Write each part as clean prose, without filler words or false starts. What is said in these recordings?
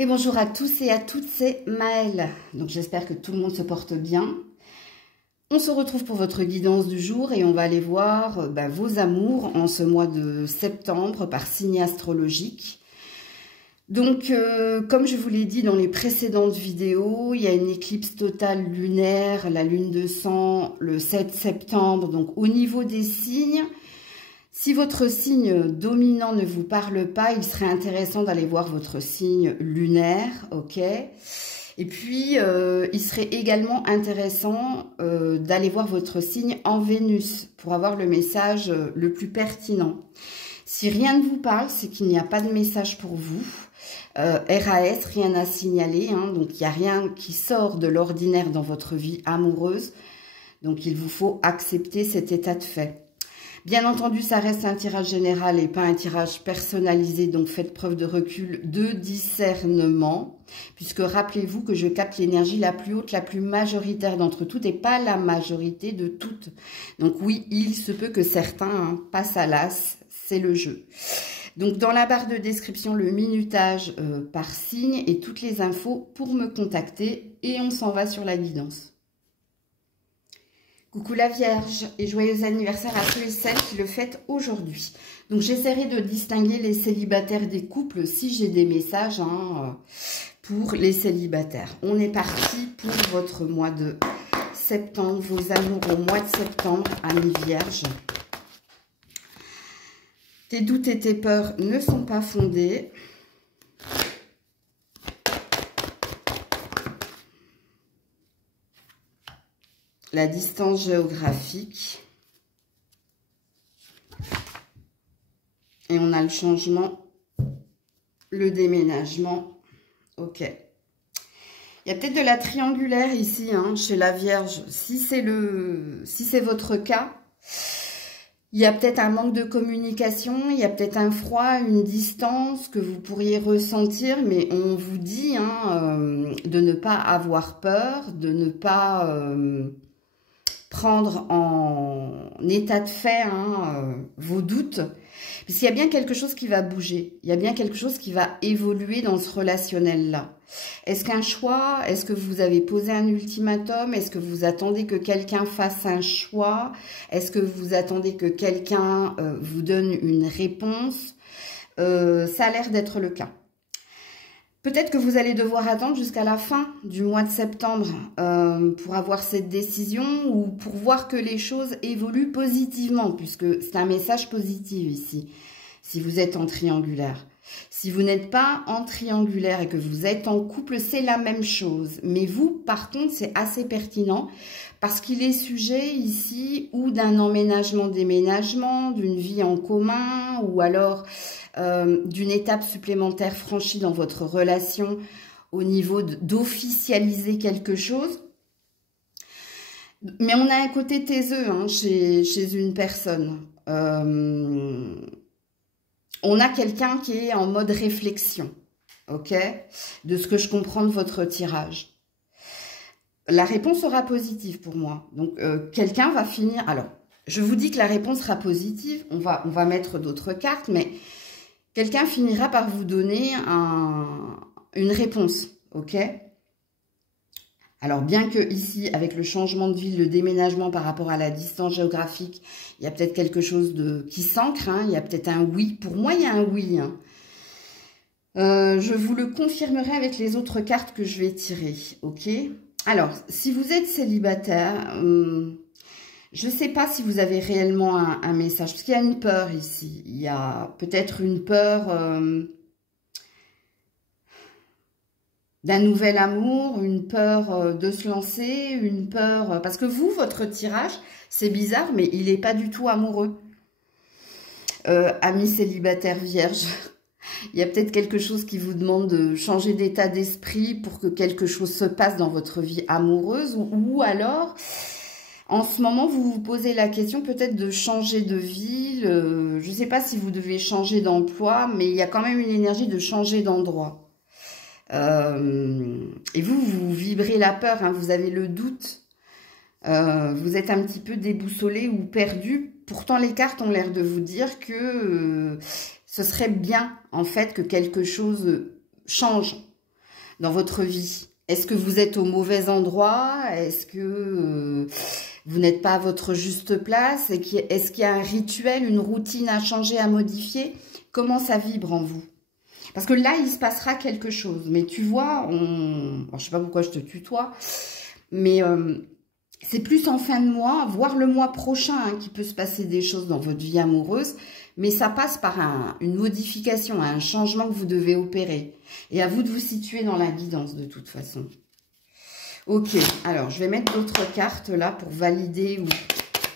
Et bonjour à tous et à toutes, c'est Maëlle. Donc j'espère que tout le monde se porte bien. On se retrouve pour votre guidance du jour et on va aller voir vos amours en ce mois de septembre par signe astrologique. Donc comme je vous l'ai dit dans les précédentes vidéos, il y a une éclipse totale lunaire, la lune de sang, le 7 septembre. Donc au niveau des signes, si votre signe dominant ne vous parle pas, il serait intéressant d'aller voir votre signe lunaire, ok? Et puis, il serait également intéressant d'aller voir votre signe en Vénus pour avoir le message le plus pertinent. Si rien ne vous parle, c'est qu'il n'y a pas de message pour vous. RAS, rien à signaler, hein, donc il n'y a rien qui sort de l'ordinaire dans votre vie amoureuse. Donc, il vous faut accepter cet état de fait. Bien entendu, ça reste un tirage général et pas un tirage personnalisé, donc faites preuve de recul, de discernement, puisque rappelez-vous que je capte l'énergie la plus haute, la plus majoritaire d'entre toutes et pas la majorité de toutes. Donc oui, il se peut que certains passent à l'as, c'est le jeu. Donc dans la barre de description, le minutage par signe et toutes les infos pour me contacter et on s'en va sur la guidance. Coucou la Vierge et joyeux anniversaire à tous et celles qui le fêtent aujourd'hui. Donc j'essaierai de distinguer les célibataires des couples si j'ai des messages pour les célibataires. On est parti pour votre mois de septembre, vos amours au mois de septembre, amis Vierges. Tes doutes et tes peurs ne sont pas fondés. La distance géographique. Et on a le changement, le déménagement. Ok. Il y a peut-être de la triangulaire ici, hein, chez la Vierge. Si c'est votre cas, il y a peut-être un manque de communication, il y a peut-être un froid, une distance que vous pourriez ressentir, mais on vous dit de ne pas avoir peur, de ne pas prendre en état de fait vos doutes, puisqu'il y a bien quelque chose qui va bouger, il y a bien quelque chose qui va évoluer dans ce relationnel-là. Est-ce qu'un choix, est-ce que vous avez posé un ultimatum, est-ce que vous attendez que quelqu'un fasse un choix, est-ce que vous attendez que quelqu'un vous donne une réponse? Ça a l'air d'être le cas. Peut-être que vous allez devoir attendre jusqu'à la fin du mois de septembre pour avoir cette décision ou pour voir que les choses évoluent positivement, puisque c'est un message positif ici, si vous êtes en triangulaire. Si vous n'êtes pas en triangulaire et que vous êtes en couple, c'est la même chose. Mais vous, par contre, c'est assez pertinent parce qu'il est sujet ici ou d'un emménagement-déménagement, d'une vie en commun ou alors d'une étape supplémentaire franchie dans votre relation au niveau d'officialiser quelque chose. Mais on a un côté taiseux chez une personne. On a quelqu'un qui est en mode réflexion, ok, de ce que je comprends de votre tirage. La réponse sera positive pour moi. Donc, quelqu'un va finir... Alors, je vous dis que la réponse sera positive. On va mettre d'autres cartes, mais quelqu'un finira par vous donner une réponse, ok? Alors, bien que ici, avec le changement de ville, le déménagement par rapport à la distance géographique, il y a peut-être quelque chose qui s'ancre, il y a peut-être un oui. Pour moi, il y a un oui. Je vous le confirmerai avec les autres cartes que je vais tirer, ok? Alors, si vous êtes célibataire, je ne sais pas si vous avez réellement un message, parce qu'il y a une peur ici. Il y a peut-être une peur... d'un nouvel amour, une peur de se lancer, une peur... Parce que vous, votre tirage, c'est bizarre, mais il n'est pas du tout amoureux. Amis célibataires vierges, il y a peut-être quelque chose qui vous demande de changer d'état d'esprit pour que quelque chose se passe dans votre vie amoureuse. Ou alors, en ce moment, vous vous posez la question peut-être de changer de ville. Je ne sais pas si vous devez changer d'emploi, mais il y a quand même une énergie de changer d'endroit. Et vous vibrez la peur, vous avez le doute, vous êtes un petit peu déboussolé ou perdu. Pourtant, les cartes ont l'air de vous dire que ce serait bien, en fait, que quelque chose change. dans votre vie? Est-ce que vous êtes au mauvais endroit? Est-ce que vous n'êtes pas à votre juste place? Est-ce qu'il y a un rituel, une routine à changer, à modifier? Comment ça vibre en vous? Parce que là, il se passera quelque chose. Mais tu vois, alors, je sais pas pourquoi je te tutoie, mais c'est plus en fin de mois, voire le mois prochain, hein, qu'il peut se passer des choses dans votre vie amoureuse. Mais ça passe par une modification, un changement que vous devez opérer. Et à vous de vous situer dans la guidance de toute façon. Ok, alors je vais mettre d'autres cartes là pour valider ou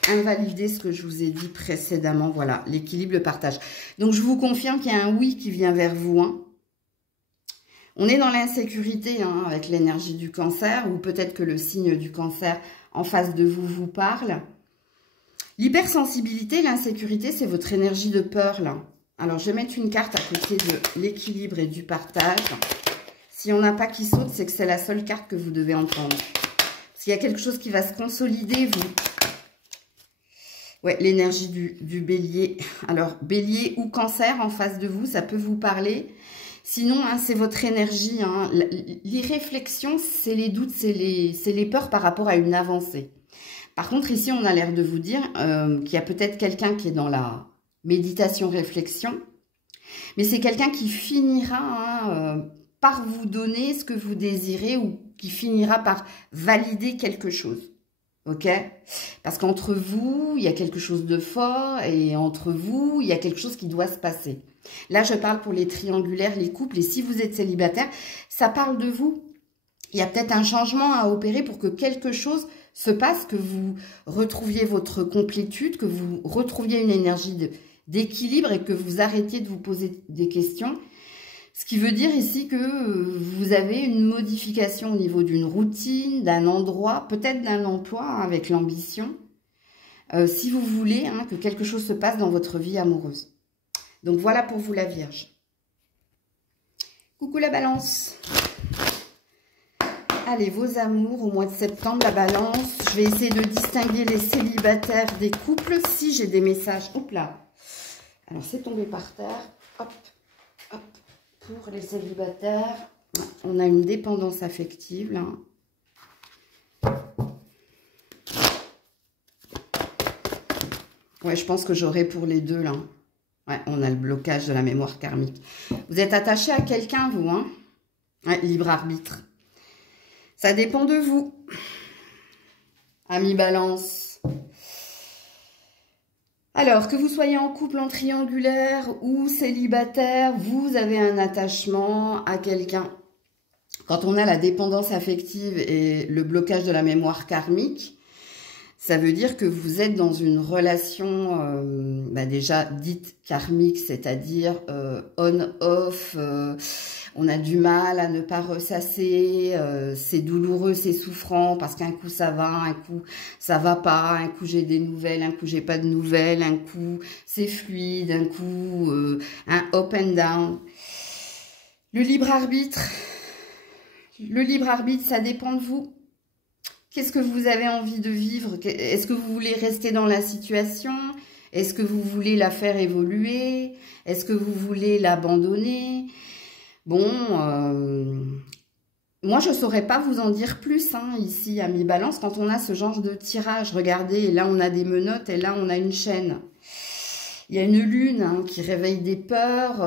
invalider ce que je vous ai dit précédemment. Voilà, l'équilibre, le partage. Donc je vous confirme qu'il y a un oui qui vient vers vous. Hein. On est dans l'insécurité hein, avec l'énergie du cancer, ou peut-être que le signe du cancer en face de vous vous parle. L'hypersensibilité, l'insécurité, c'est votre énergie de peur, là. Alors, je vais mettre une carte à côté de l'équilibre et du partage. Si on n'a pas qui saute, c'est que c'est la seule carte que vous devez entendre. Parce qu'il y a quelque chose qui va se consolider, vous. Ouais, l'énergie du bélier. Alors, bélier ou cancer en face de vous, ça peut vous parler. Sinon, hein, c'est votre énergie. Hein. L'irréflexion, c'est les doutes, c'est les peurs par rapport à une avancée. Par contre, ici, on a l'air de vous dire qu'il y a peut-être quelqu'un qui est dans la méditation-réflexion. Mais c'est quelqu'un qui finira hein, par vous donner ce que vous désirez ou qui finira par valider quelque chose. Ok? Parce qu'entre vous, il y a quelque chose de fort et entre vous, il y a quelque chose qui doit se passer. Là, je parle pour les triangulaires, les couples. Et si vous êtes célibataire, ça parle de vous. Il y a peut-être un changement à opérer pour que quelque chose se passe, que vous retrouviez votre complétude, que vous retrouviez une énergie d'équilibre et que vous arrêtiez de vous poser des questions. Ce qui veut dire ici que vous avez une modification au niveau d'une routine, d'un endroit, peut-être d'un emploi hein, avec l'ambition, si vous voulez hein, que quelque chose se passe dans votre vie amoureuse. Donc voilà pour vous la Vierge. Coucou la Balance. Allez, vos amours au mois de septembre, la Balance. Je vais essayer de distinguer les célibataires des couples si j'ai des messages. Hop là. Alors, c'est tombé par terre. Hop, hop. Pour les célibataires, on a une dépendance affective, là. Ouais, je pense que j'aurai pour les deux, là. Ouais, on a le blocage de la mémoire karmique. Vous êtes attaché à quelqu'un, vous, hein? Ouais, libre arbitre. Ça dépend de vous. Ami Balance. Alors, que vous soyez en couple, en triangulaire ou célibataire, vous avez un attachement à quelqu'un. Quand on a la dépendance affective et le blocage de la mémoire karmique, ça veut dire que vous êtes dans une relation déjà dite karmique, c'est-à-dire on-off, on a du mal à ne pas ressasser, c'est douloureux, c'est souffrant, parce qu'un coup ça va, un coup ça va pas, un coup j'ai des nouvelles, un coup j'ai pas de nouvelles, un coup c'est fluide, un coup un up and down. Le libre arbitre, ça dépend de vous. Qu'est-ce que vous avez envie de vivre? Est-ce que vous voulez rester dans la situation? Est-ce que vous voulez la faire évoluer? Est-ce que vous voulez l'abandonner? Bon, moi, je ne saurais pas vous en dire plus, hein, ici, Ami Balance, quand on a ce genre de tirage. Regardez, là, on a des menottes et là, on a une chaîne. Il y a une lune hein, qui réveille des peurs,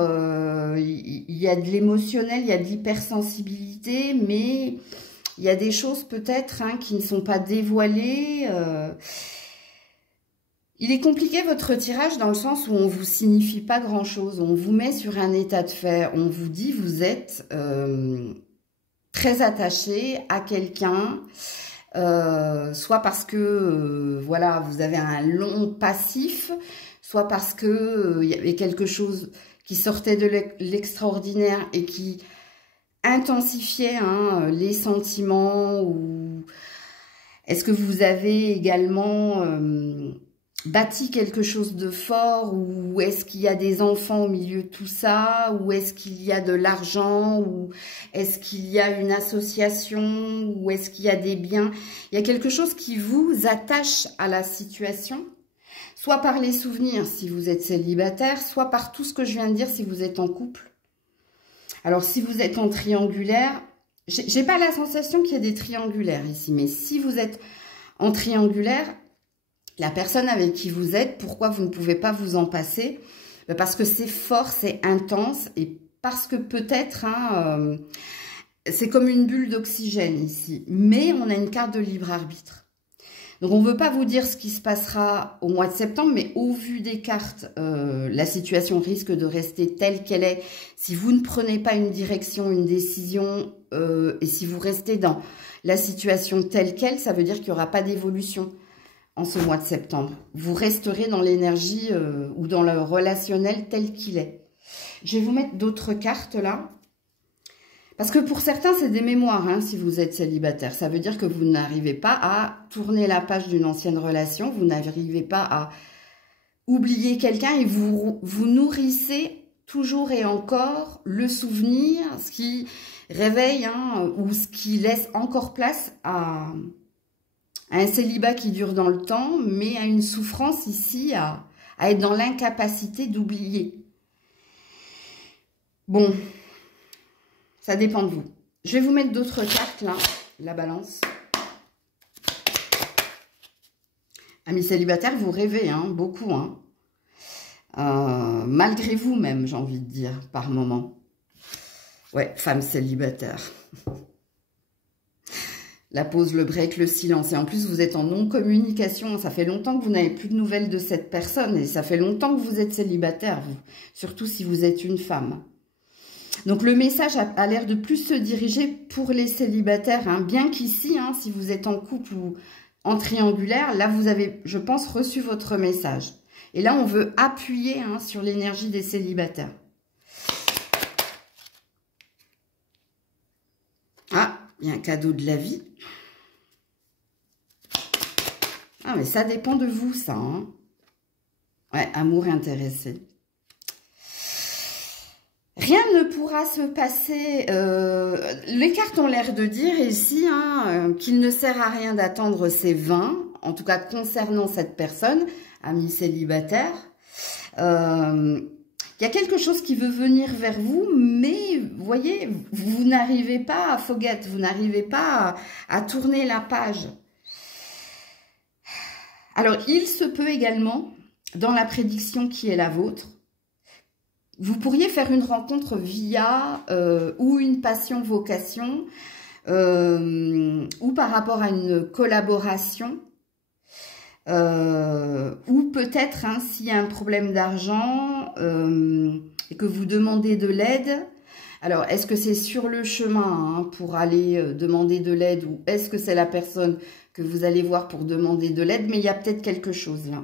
il y a de l'émotionnel, il y a de l'hypersensibilité, mais il y a des choses peut-être hein, qui ne sont pas dévoilées. Il est compliqué votre tirage dans le sens où on ne vous signifie pas grand-chose. On vous met sur un état de fait. On vous dit vous êtes très attaché à quelqu'un, soit parce que voilà vous avez un long passif, soit parce que il y avait quelque chose qui sortait de l'extraordinaire et qui intensifier hein, les sentiments ou est-ce que vous avez également bâti quelque chose de fort ou est-ce qu'il y a des enfants au milieu de tout ça ou est-ce qu'il y a de l'argent ou est-ce qu'il y a une association ou est-ce qu'il y a des biens? Il y a quelque chose qui vous attache à la situation, soit par les souvenirs si vous êtes célibataire, soit par tout ce que je viens de dire si vous êtes en couple. Alors, si vous êtes en triangulaire, J'ai pas la sensation qu'il y ait des triangulaires ici, mais si vous êtes en triangulaire, la personne avec qui vous êtes, pourquoi vous ne pouvez pas vous en passer? Parce que c'est fort, c'est intense, et parce que peut-être, hein, c'est comme une bulle d'oxygène ici, mais on a une carte de libre arbitre. Donc, on ne veut pas vous dire ce qui se passera au mois de septembre, mais au vu des cartes, la situation risque de rester telle qu'elle est. Si vous ne prenez pas une direction, une décision, et si vous restez dans la situation telle qu'elle, ça veut dire qu'il n'y aura pas d'évolution en ce mois de septembre. Vous resterez dans l'énergie ou dans le relationnel tel qu'il est. Je vais vous mettre d'autres cartes là. Parce que pour certains, c'est des mémoires, hein, si vous êtes célibataire. Ça veut dire que vous n'arrivez pas à tourner la page d'une ancienne relation, vous n'arrivez pas à oublier quelqu'un et vous nourrissez toujours et encore le souvenir, ce qui réveille, hein, ou ce qui laisse encore place à un célibat qui dure dans le temps, mais à une souffrance ici, à être dans l'incapacité d'oublier. Bon... Ça dépend de vous. Je vais vous mettre d'autres cartes, là. La balance. Amis célibataires, vous rêvez, hein, beaucoup. Hein. Malgré vous même, j'ai envie de dire, par moment. Ouais, femme célibataire. La pause, le break, le silence. Et en plus, vous êtes en non-communication. Ça fait longtemps que vous n'avez plus de nouvelles de cette personne. Et ça fait longtemps que vous êtes célibataire, vous. Surtout si vous êtes une femme. Donc, le message a l'air de plus se diriger pour les célibataires, hein, bien qu'ici, hein, si vous êtes en couple ou en triangulaire, là, vous avez, je pense, reçu votre message. Et là, on veut appuyer, hein, sur l'énergie des célibataires. Ah, il y a un cadeau de la vie. Ah, mais ça dépend de vous, ça. Hein. Ouais, amour intéressé. Rien ne pourra se passer, les cartes ont l'air de dire ici, hein, qu'il ne sert à rien d'attendre ses 20, en tout cas concernant cette personne, ami célibataire. Il y a quelque chose qui veut venir vers vous, mais vous voyez, vous n'arrivez pas à forget, vous n'arrivez pas à tourner la page. Alors, il se peut également, dans la prédiction qui est la vôtre, vous pourriez faire une rencontre via ou une passion-vocation ou par rapport à une collaboration ou peut-être hein, s'il y a un problème d'argent et que vous demandez de l'aide. Alors, est-ce que c'est sur le chemin hein, pour aller demander de l'aide ou est-ce que c'est la personne que vous allez voir pour demander de l'aide? Mais il y a peut-être quelque chose là.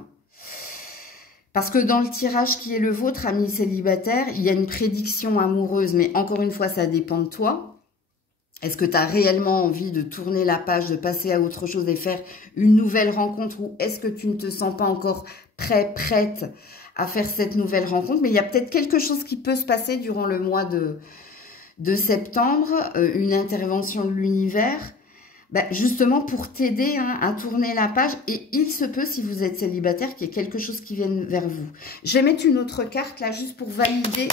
Parce que dans le tirage qui est le vôtre, ami célibataire, il y a une prédiction amoureuse. Mais encore une fois, ça dépend de toi. Est-ce que tu as réellement envie de tourner la page, de passer à autre chose et faire une nouvelle rencontre? Ou est-ce que tu ne te sens pas encore prête à faire cette nouvelle rencontre? Mais il y a peut-être quelque chose qui peut se passer durant le mois de septembre. Une intervention de l'univers. Ben justement pour t'aider hein, à tourner la page. Et il se peut, si vous êtes célibataire, qu'il y ait quelque chose qui vienne vers vous. Je vais mettre une autre carte là, juste pour valider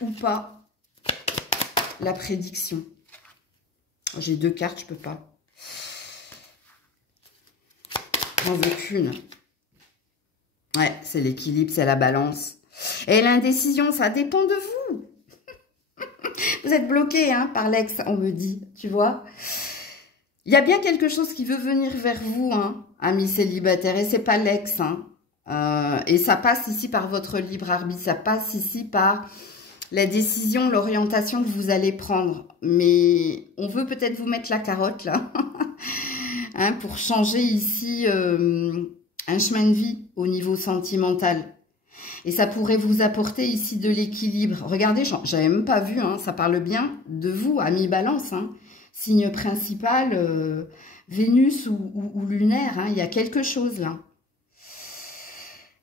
ou pas la prédiction. J'ai 2 cartes, je peux pas. J'en veux qu'une. Ouais, c'est l'équilibre, c'est la balance. Et l'indécision, ça dépend de vous. Vous êtes bloqué hein, par l'ex, on me dit, tu vois. Il y a bien quelque chose qui veut venir vers vous, hein, amis célibataires, et c'est pas l'ex. Hein. Et ça passe ici par votre libre arbitre, ça passe ici par la décision, l'orientation que vous allez prendre. Mais on veut peut-être vous mettre la carotte, là, hein, pour changer ici un chemin de vie au niveau sentimental. Et ça pourrait vous apporter ici de l'équilibre. Regardez, j'avais même pas vu, hein, ça parle bien de vous, amis balance, hein. Signe principal, Vénus ou lunaire, hein, il y a quelque chose là.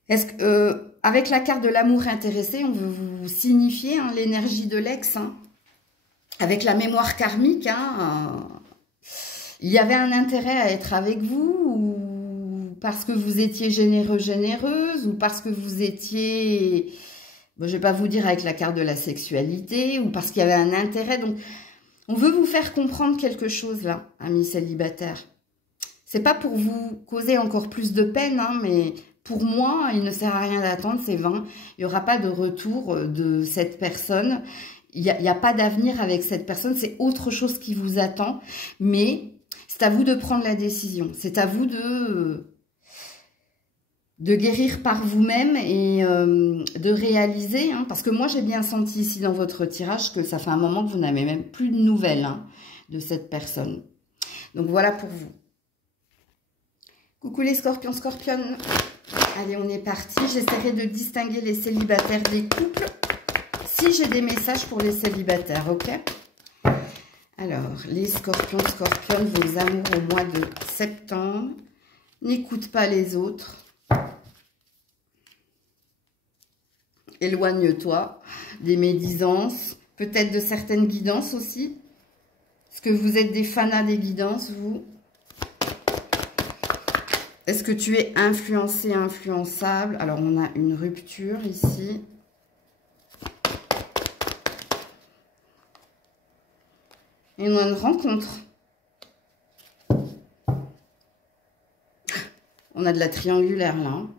Est-ce que, avec la carte de l'amour intéressé, on veut vous signifier hein, l'énergie de l'ex, hein, avec la mémoire karmique, hein, il y avait un intérêt à être avec vous, ou parce que vous étiez généreux, généreuse, ou parce que vous étiez, bon, je vais pas vous dire avec la carte de la sexualité, ou parce qu'il y avait un intérêt, donc... On veut vous faire comprendre quelque chose là, amis célibataires. C'est pas pour vous causer encore plus de peine, hein, mais pour moi, il ne sert à rien d'attendre, c'est vain. Il n'y aura pas de retour de cette personne. Il n'y a pas d'avenir avec cette personne, c'est autre chose qui vous attend. Mais c'est à vous de prendre la décision. C'est à vous de guérir par vous-même et de réaliser. Hein, parce que moi, j'ai bien senti ici dans votre tirage que ça fait un moment que vous n'avez même plus de nouvelles hein, de cette personne. Donc voilà pour vous. Coucou les scorpions, scorpionnes. Allez, on est parti. J'essaierai de distinguer les célibataires des couples. Si j'ai des messages pour les célibataires, ok? Alors, les scorpions, scorpionnes, vos amours au mois de septembre. N'écoute pas les autres. Éloigne-toi des médisances. Peut-être de certaines guidances aussi. Est-ce que vous êtes des fanas des guidances, vous? Est-ce que tu es influencé, influençable? Alors, on a une rupture ici. Et on a une rencontre. On a de la triangulaire, là. Hein.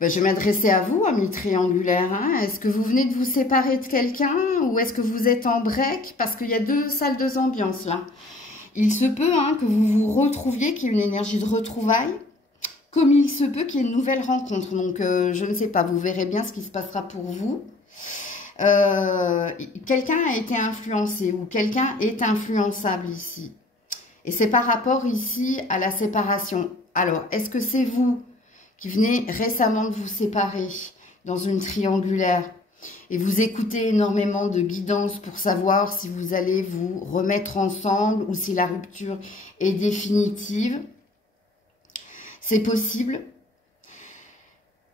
Ben, je vais m'adresser à vous, amis triangulaires. Hein. Est-ce que vous venez de vous séparer de quelqu'un ou est-ce que vous êtes en break? Parce qu'il y a deux salles de ambiance, là. Il se peut hein, que vous vous retrouviez, qu'il y ait une énergie de retrouvailles, comme il se peut qu'il y ait une nouvelle rencontre. Donc, je ne sais pas, vous verrez bien ce qui se passera pour vous. Quelqu'un a été influencé ou quelqu'un est influençable ici. Et c'est par rapport ici à la séparation. Alors, est-ce que c'est vous qui venez récemment de vous séparer dans une triangulaire et vous écoutez énormément de guidance pour savoir si vous allez vous remettre ensemble ou si la rupture est définitive? C'est possible.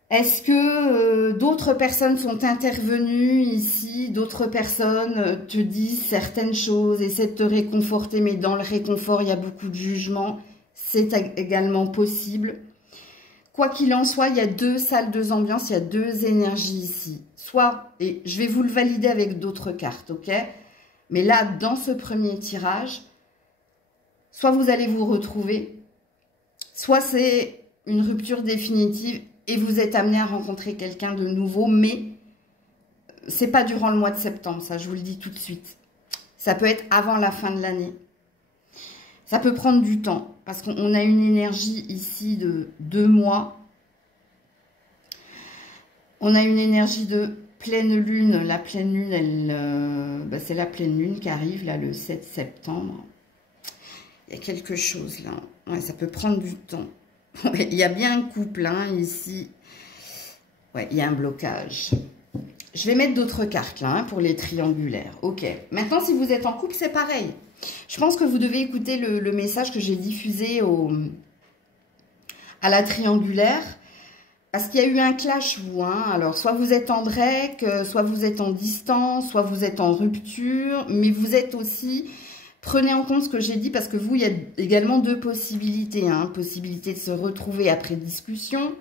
Est-ce que d'autres personnes sont intervenues ici? D'autres personnes te disent certaines choses, essaient de te réconforter, mais dans le réconfort, il y a beaucoup de jugement. C'est également possible. Quoi qu'il en soit, il y a deux salles, deux ambiances, il y a deux énergies ici. Soit, et je vais vous le valider avec d'autres cartes, ok? Mais là, dans ce premier tirage, soit vous allez vous retrouver, soit c'est une rupture définitive et vous êtes amené à rencontrer quelqu'un de nouveau, mais c'est pas durant le mois de septembre, ça, je vous le dis tout de suite. Ça peut être avant la fin de l'année. Ça peut prendre du temps, parce qu'on a une énergie ici de 2 mois. On a une énergie de pleine lune. La pleine lune, c'est la pleine lune qui arrive, là, le 7 septembre. Il y a quelque chose, là. Ouais, ça peut prendre du temps. Il y a bien un couple, hein, ici. Ouais, il y a un blocage. Je vais mettre d'autres cartes, là, hein, pour les triangulaires. Ok. Maintenant, si vous êtes en couple, c'est pareil. Je pense que vous devez écouter le message que j'ai diffusé à la triangulaire. Parce qu'il y a eu un clash, vous. Hein. Alors, soit vous êtes en break, soit vous êtes en distance, soit vous êtes en rupture. Mais vous êtes aussi... Prenez en compte ce que j'ai dit parce que vous, il y a également deux possibilités. Hein. Possibilité de se retrouver après discussion.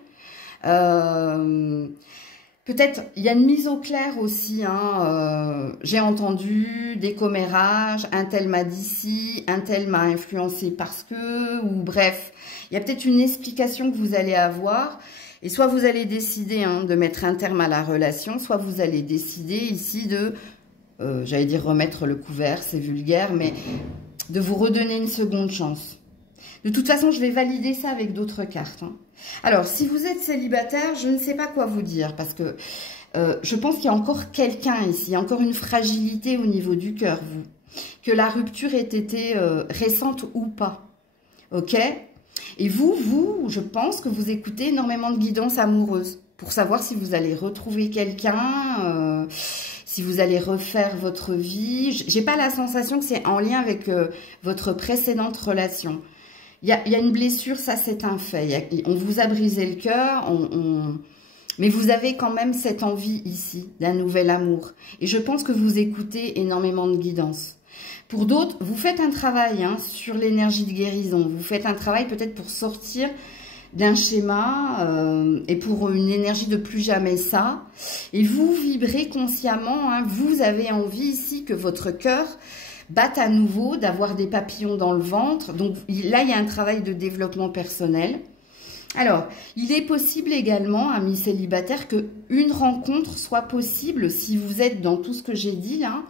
Peut-être, il y a une mise au clair aussi. Hein. J'ai entendu des commérages, un tel m'a dit ci, un tel m'a influencé parce que, ou bref. Il y a peut-être une explication que vous allez avoir. Et soit vous allez décider hein, de mettre un terme à la relation, soit vous allez décider ici de... j'allais dire remettre le couvert, c'est vulgaire, mais de vous redonner une seconde chance. De toute façon, je vais valider ça avec d'autres cartes. Hein. Alors, si vous êtes célibataire, je ne sais pas quoi vous dire, parce que je pense qu'il y a encore quelqu'un ici, il y a encore une fragilité au niveau du cœur, vous. Que la rupture ait été récente ou pas. Ok? Et vous, je pense que vous écoutez énormément de guidance amoureuse pour savoir si vous allez retrouver quelqu'un... si vous allez refaire votre vie, j'ai pas la sensation que c'est en lien avec votre précédente relation. Il y a une blessure, ça c'est un fait. On vous a brisé le cœur, mais vous avez quand même cette envie ici d'un nouvel amour. Et je pense que vous écoutez énormément de guidance. Pour d'autres, vous faites un travail hein, sur l'énergie de guérison. Vous faites un travail peut-être pour sortir d'un schéma et pour une énergie de plus jamais ça. Et vous vibrez consciemment, hein, vous avez envie ici que votre cœur batte à nouveau, d'avoir des papillons dans le ventre. Donc là, il y a un travail de développement personnel. Alors, il est possible également, amis célibataires, qu'une rencontre soit possible si vous êtes dans tout ce que j'ai dit là.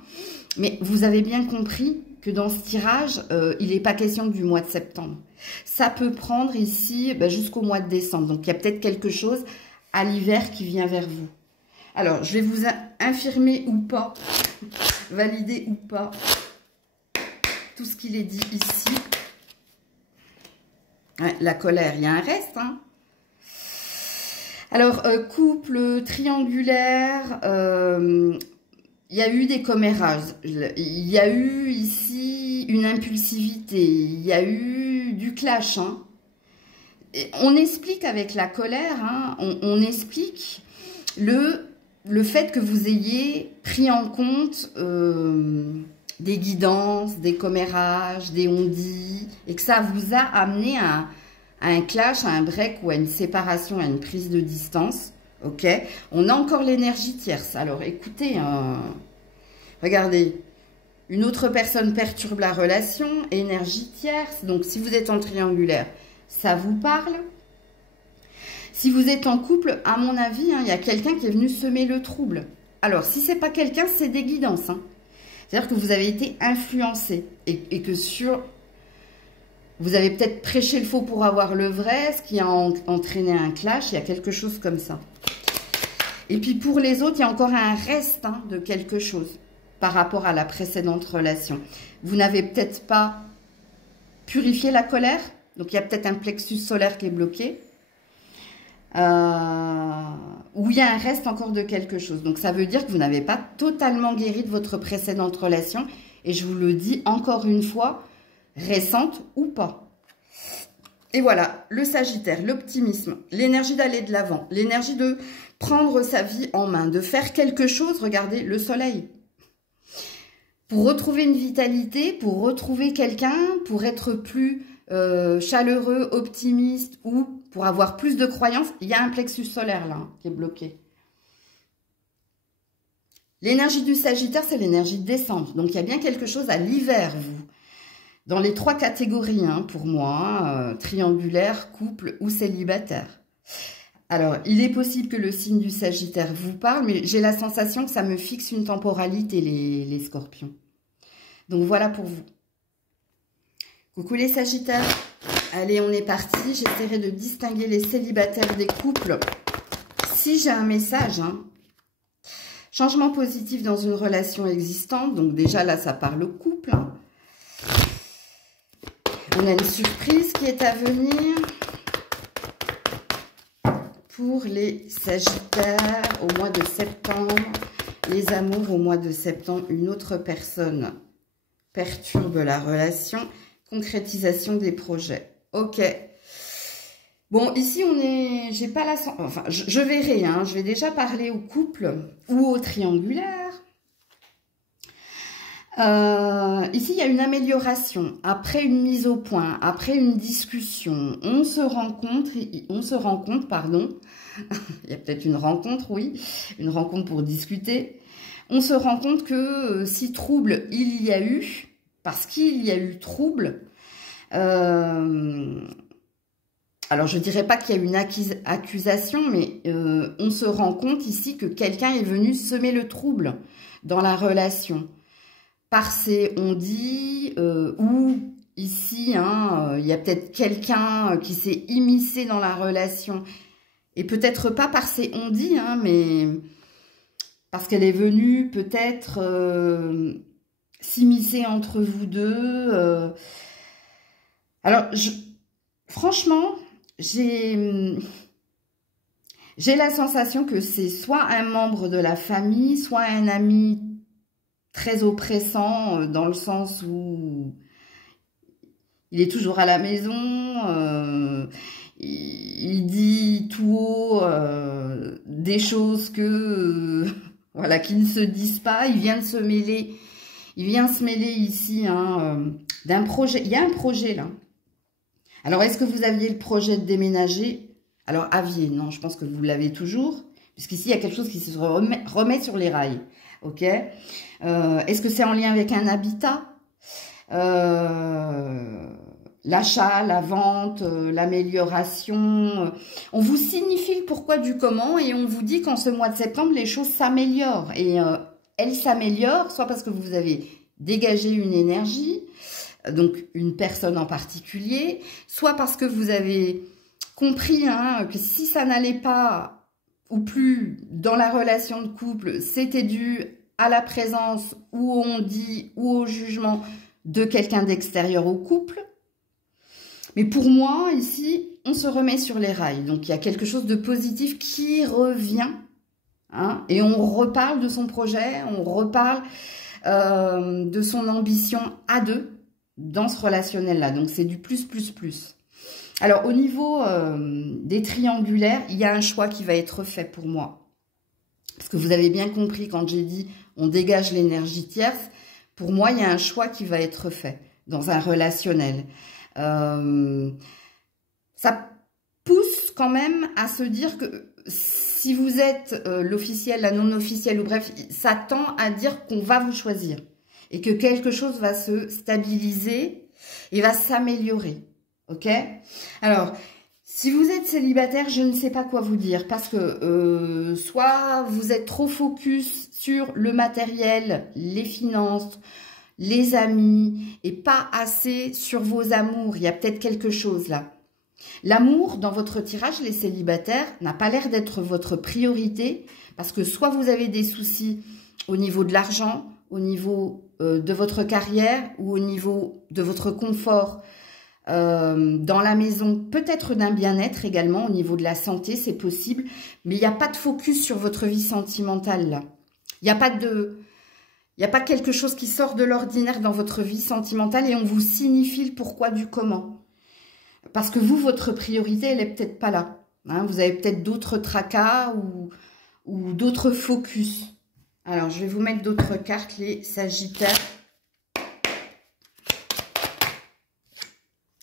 Mais vous avez bien compris que dans ce tirage, il n'est pas question du mois de septembre. Ça peut prendre ici jusqu'au mois de décembre. Donc, il y a peut-être quelque chose à l'hiver qui vient vers vous. Alors, je vais vous infirmer ou pas, valider ou pas, tout ce qu'il est dit ici. Ouais, la colère, il y a un reste. Hein. Alors, couple triangulaire, il y a eu des commérages. Il y a eu ici une impulsivité. Il y a eu du clash. Hein. On explique avec la colère, hein, on explique le fait que vous ayez pris en compte des guidances, des commérages, des on-dit, et que ça vous a amené à un clash, à un break ou à une séparation, à une prise de distance. Ok, on a encore l'énergie tierce. Alors écoutez, regardez, une autre personne perturbe la relation, énergie tierce. Donc si vous êtes en triangulaire, ça vous parle. Si vous êtes en couple, à mon avis, hein, il y a quelqu'un qui est venu semer le trouble. Alors si c'est pas quelqu'un, c'est des guidances. Hein. C'est-à-dire que vous avez été influencé et que vous avez peut-être prêché le faux pour avoir le vrai, ce qui a entraîné un clash. Il y a quelque chose comme ça. Et puis pour les autres, il y a encore un reste hein, de quelque chose par rapport à la précédente relation. Vous n'avez peut-être pas purifié la colère. Donc il y a peut-être un plexus solaire qui est bloqué. Où il y a un reste encore de quelque chose. Donc ça veut dire que vous n'avez pas totalement guéri de votre précédente relation. Et je vous le dis encore une fois, récente ou pas. Et voilà, le Sagittaire, l'optimisme, l'énergie d'aller de l'avant, l'énergie de prendre sa vie en main, de faire quelque chose. Regardez, le soleil. Pour retrouver une vitalité, pour retrouver quelqu'un, pour être plus chaleureux, optimiste ou pour avoir plus de croyances, il y a un plexus solaire là, hein, qui est bloqué. L'énergie du Sagittaire, c'est l'énergie de décembre. Donc, il y a bien quelque chose à l'hiver, vous. Dans les trois catégories, hein, pour moi, triangulaire, couple ou célibataire. Alors, il est possible que le signe du Sagittaire vous parle, mais j'ai la sensation que ça me fixe une temporalité, les scorpions. Donc, voilà pour vous. Coucou les Sagittaires. Allez, on est parti. J'essaierai de distinguer les célibataires des couples. Si j'ai un message, hein, changement positif dans une relation existante. Donc déjà là, ça parle couple. Hein. On a une surprise qui est à venir pour les Sagittaires au mois de septembre. Les amours au mois de septembre. Une autre personne perturbe la relation. Concrétisation des projets. Ok. Bon, ici, on est... J'ai pas la... Enfin, je verrai, hein. Je vais déjà parler au couple ou au triangulaire. Ici, il y a une amélioration. Après une mise au point, après une discussion, on se rencontre, pardon. Il y a peut-être une rencontre, oui. Une rencontre pour discuter. On se rend compte que si trouble il y a eu, parce qu'il y a eu trouble, alors je dirais pas qu'il y a eu une accusation, mais on se rend compte ici que quelqu'un est venu semer le trouble dans la relation. Par ses on-dit, ou ici, hein, il y a peut-être quelqu'un qui s'est immiscé dans la relation, et peut-être pas par ses on-dit, hein, mais parce qu'elle est venue peut-être... s'immiscer entre vous deux. Alors, franchement, j'ai la sensation que c'est soit un membre de la famille, soit un ami très oppressant, dans le sens où il est toujours à la maison, il dit tout haut des choses que voilà, qui ne se disent pas, il vient de se mêler. Il vient se mêler ici hein, d'un projet. Il y a un projet là. Alors, est-ce que vous aviez le projet de déménager? Alors, aviez, non, je pense que vous l'avez toujours. Puisqu'ici, il y a quelque chose qui se remet sur les rails. Ok. Est-ce que c'est en lien avec un habitat? L'achat, la vente, l'amélioration. On vous signifie le pourquoi du comment et on vous dit qu'en ce mois de septembre, les choses s'améliorent. Et elles s'améliorent soit parce que vous avez dégagé une énergie, donc une personne en particulier, soit parce que vous avez compris que si ça n'allait pas ou plus dans la relation de couple, c'était dû à la présence ou on dit ou au jugement de quelqu'un d'extérieur au couple. Mais pour moi, ici, on se remet sur les rails. Donc, il y a quelque chose de positif qui revient. Et on reparle de son projet, on reparle de son ambition à deux dans ce relationnel-là. Donc, c'est du plus, plus, plus. Alors, au niveau des triangulaires, il y a un choix qui va être fait pour moi. Parce que vous avez bien compris quand j'ai dit on dégage l'énergie tierce. Pour moi, il y a un choix qui va être fait dans un relationnel. Ça pousse quand même à se dire que si vous êtes l'officiel, la non-officielle ou bref, ça tend à dire qu'on va vous choisir et que quelque chose va se stabiliser et va s'améliorer. Ok? Alors, si vous êtes célibataire, je ne sais pas quoi vous dire parce que soit vous êtes trop focus sur le matériel, les finances, les amis et pas assez sur vos amours. Il y a peut-être quelque chose là. L'amour, dans votre tirage, les célibataires, n'a pas l'air d'être votre priorité parce que soit vous avez des soucis au niveau de l'argent, au niveau de votre carrière ou au niveau de votre confort dans la maison, peut-être d'un bien-être également, au niveau de la santé, c'est possible, mais il n'y a pas de focus sur votre vie sentimentale là. Il n'y a pas de... Il n'y a pas quelque chose qui sort de l'ordinaire dans votre vie sentimentale et on vous signifie le pourquoi du comment. Parce que vous, votre priorité, elle n'est peut-être pas là. Vous avez peut-être d'autres tracas ou d'autres focus. Alors, je vais vous mettre d'autres cartes, les Sagittaires.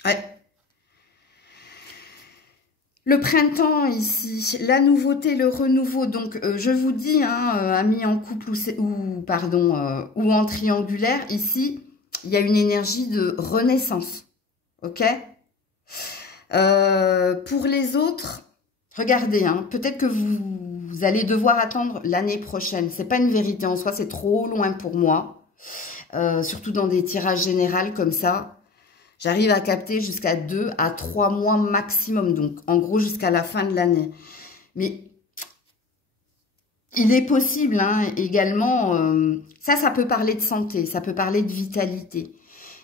Ouais. Le printemps ici, la nouveauté, le renouveau. Donc, je vous dis, amis en couple ou en triangulaire, ici, il y a une énergie de renaissance. Ok? Pour les autres, regardez, peut-être que vous allez devoir attendre l'année prochaine. C'est pas une vérité en soi, c'est trop loin pour moi. Surtout dans des tirages généraux comme ça. J'arrive à capter jusqu'à 2 à 3 mois maximum. Donc, en gros, jusqu'à la fin de l'année. Mais il est possible également... ça peut parler de santé. Ça peut parler de vitalité.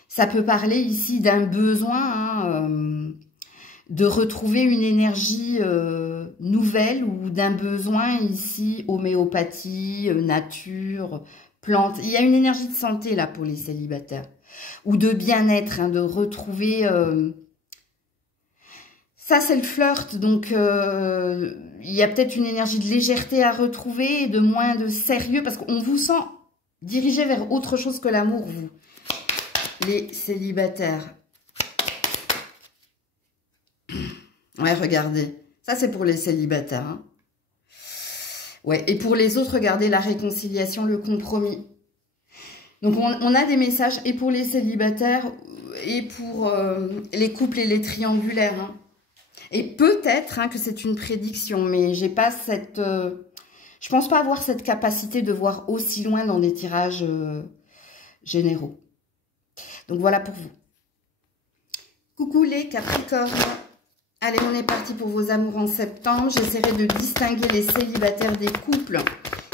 Ça peut parler ici d'un besoin de retrouver une énergie nouvelle ou d'un besoin ici, homéopathie, nature, plantes. Il y a une énergie de santé là pour les célibataires. Ou de bien-être, de retrouver... Ça, c'est le flirt, donc il y a peut-être une énergie de légèreté à retrouver, de moins de sérieux, parce qu'on vous sent dirigé vers autre chose que l'amour, vous, les célibataires. Ouais, regardez, ça c'est pour les célibataires. Ouais, et pour les autres, regardez la réconciliation, le compromis. Donc, on a des messages et pour les célibataires et pour les couples et les triangulaires. Et peut-être que c'est une prédiction, mais j'ai pas cette... je pense pas avoir cette capacité de voir aussi loin dans des tirages généraux. Donc, voilà pour vous. Coucou les Capricornes. Allez, on est parti pour vos amours en septembre. J'essaierai de distinguer les célibataires des couples.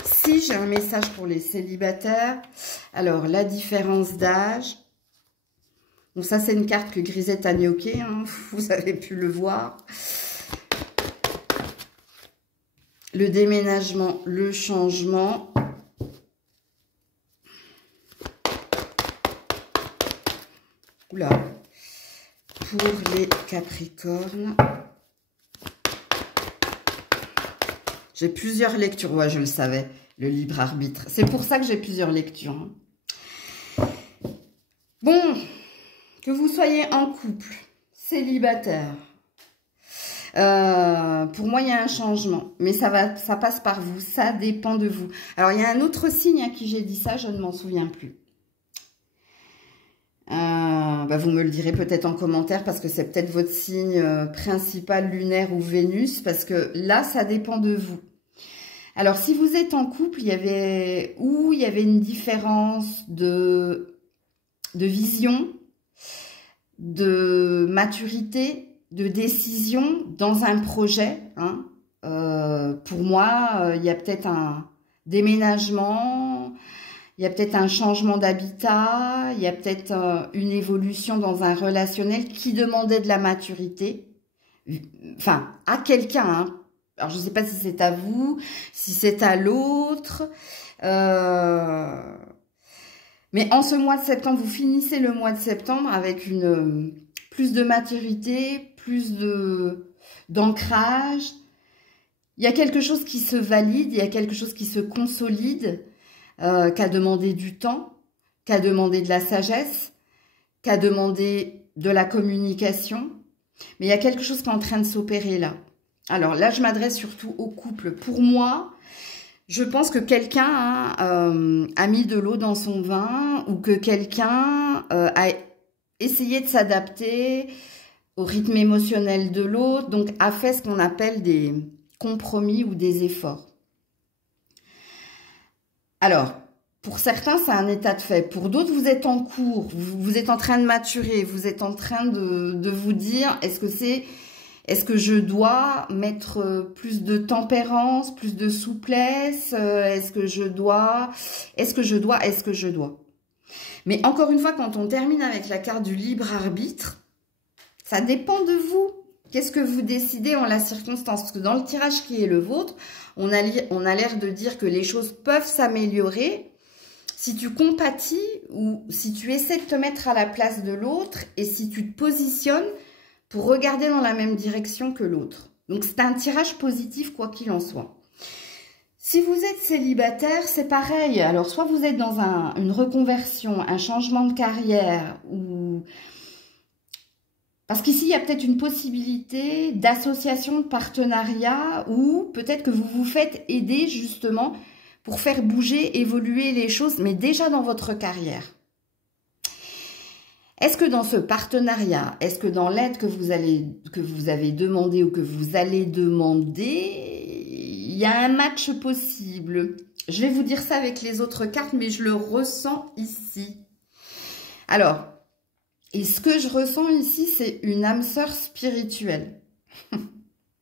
Si j'ai un message pour les célibataires, alors la différence d'âge. Bon, ça c'est une carte que Grisette a gnoquée, vous avez pu le voir. Le déménagement, le changement. Oula. Pour les Capricornes. J'ai plusieurs lectures. Ouais, je le savais. Le libre arbitre. C'est pour ça que j'ai plusieurs lectures. Bon, que vous soyez en couple, célibataire. Pour moi, il y a un changement, mais ça passe par vous, ça dépend de vous. Alors, il y a un autre signe à qui j'ai dit ça, je ne m'en souviens plus. Vous me le direz peut-être en commentaire, parce que c'est peut-être votre signe principal, lunaire ou Vénus, parce que là, ça dépend de vous. Alors, si vous êtes en couple, il y avait une différence de vision, de maturité, de décision dans un projet. Hein. Pour moi, il y a peut-être un déménagement, il y a peut-être un changement d'habitat, il y a peut-être une évolution dans un relationnel qui demandait de la maturité. Enfin, à quelqu'un. Hein. Alors, je ne sais pas si c'est à vous, si c'est à l'autre. Mais en ce mois de septembre, vous finissez le mois de septembre avec plus de maturité, plus d'ancrage. Il y a quelque chose qui se valide, il y a quelque chose qui se consolide, qui a demandé du temps, qui a demandé de la sagesse, qui a demandé de la communication. Mais il y a quelque chose qui est en train de s'opérer là. Alors là, je m'adresse surtout aux couples. Pour moi, je pense que quelqu'un a mis de l'eau dans son vin ou que quelqu'un a essayé de s'adapter au rythme émotionnel de l'autre, donc a fait ce qu'on appelle des compromis ou des efforts. Alors, pour certains, c'est un état de fait. Pour d'autres, vous êtes en cours, vous êtes en train de maturer, vous êtes en train de vous dire, est-ce que je dois mettre plus de tempérance, plus de souplesse? Est-ce que je dois? Mais encore une fois, quand on termine avec la carte du libre arbitre, ça dépend de vous. Qu'est-ce que vous décidez en la circonstance? Parce que dans le tirage qui est le vôtre, on a l'air de dire que les choses peuvent s'améliorer si tu compatis ou si tu essaies de te mettre à la place de l'autre et si tu te positionnes pour regarder dans la même direction que l'autre. Donc, c'est un tirage positif, quoi qu'il en soit. Si vous êtes célibataire, c'est pareil. Alors, soit vous êtes dans une reconversion, un changement de carrière, ou... Parce qu'ici, il y a peut-être une possibilité d'association, de partenariat, ou peut-être que vous vous faites aider, justement, pour faire bouger, évoluer les choses, mais déjà dans votre carrière. Est-ce que dans ce partenariat, est-ce que dans l'aide que vous avez demandé ou que vous allez demander, il y a un match possible? Je vais vous dire ça avec les autres cartes, mais je le ressens ici. Alors, et ce que je ressens ici, c'est une âme sœur spirituelle.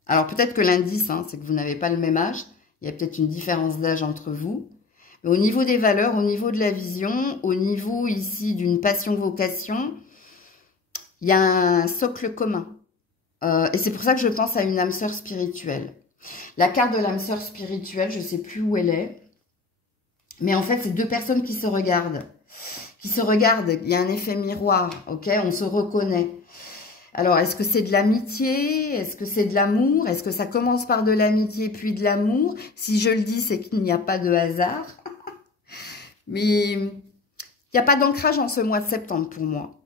Alors, peut-être que l'indice, hein, c'est que vous n'avez pas le même âge. Il y a peut-être une différence d'âge entre vous. Mais au niveau des valeurs, au niveau de la vision, au niveau ici d'une passion-vocation, il y a un socle commun. Et c'est pour ça que je pense à une âme sœur spirituelle. La carte de l'âme sœur spirituelle, je ne sais plus où elle est. Mais en fait, c'est deux personnes qui se regardent. Il y a un effet miroir, ok? On se reconnaît. Alors, est-ce que c'est de l'amitié? Est-ce que c'est de l'amour? Est-ce que ça commence par de l'amitié puis de l'amour? Si je le dis, c'est qu'il n'y a pas de hasard. Mais il n'y a pas d'ancrage en ce mois de septembre pour moi.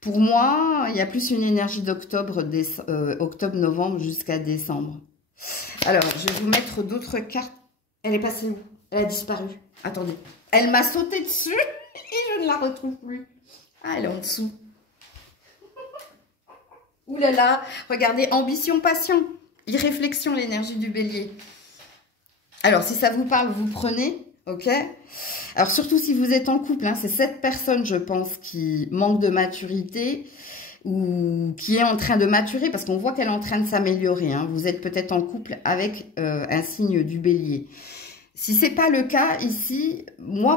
Pour moi, il y a plus une énergie d'octobre, octobre-novembre jusqu'à décembre. Alors, je vais vous mettre d'autres cartes. Elle est passée où? Elle a disparu. Attendez. Elle m'a sauté dessus et je ne la retrouve plus. Ah, elle est en dessous. Ouh là là, regardez, ambition, passion, irréflexion, l'énergie du bélier. Alors, si ça vous parle, vous prenez, ok? Alors, surtout si vous êtes en couple, hein, c'est cette personne, je pense, qui manque de maturité ou qui est en train de maturer, parce qu'on voit qu'elle est en train de s'améliorer. Hein. Vous êtes peut-être en couple avec un signe du bélier. Si c'est pas le cas ici,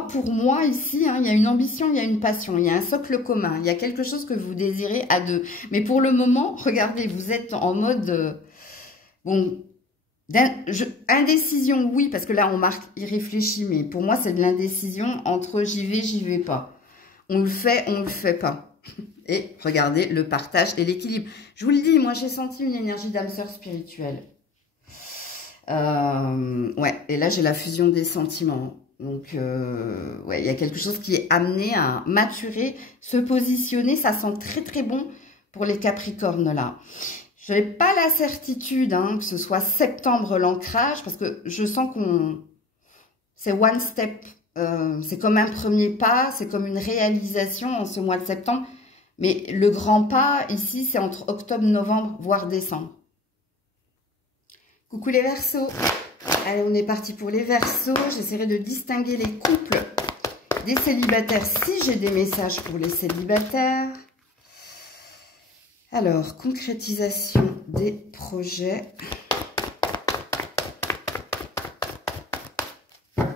pour moi ici, hein, il y a une ambition, il y a une passion, il y a un socle commun, il y a quelque chose que vous désirez à deux. Mais pour le moment, regardez, vous êtes en mode, indécision, oui, parce que là on marque irréfléchi, mais pour moi c'est de l'indécision entre j'y vais pas. On le fait pas. Et regardez le partage et l'équilibre. Je vous le dis, moi j'ai senti une énergie d'âme sœur spirituelle. Ouais, et là j'ai la fusion des sentiments. Donc, ouais, il y a quelque chose qui est amené à maturer, se positionner. Ça sent très très bon pour les Capricornes, là. Je n'ai pas la certitude hein, que ce soit septembre l'ancrage, parce que je sens qu'on... C'est one step, c'est comme un premier pas, c'est comme une réalisation en ce mois de septembre. Mais le grand pas, ici, c'est entre octobre, novembre, voire décembre. Coucou les Verseaux. Allez, on est parti pour les Verseaux. J'essaierai de distinguer les couples des célibataires, si j'ai des messages pour les célibataires. Alors, concrétisation des projets.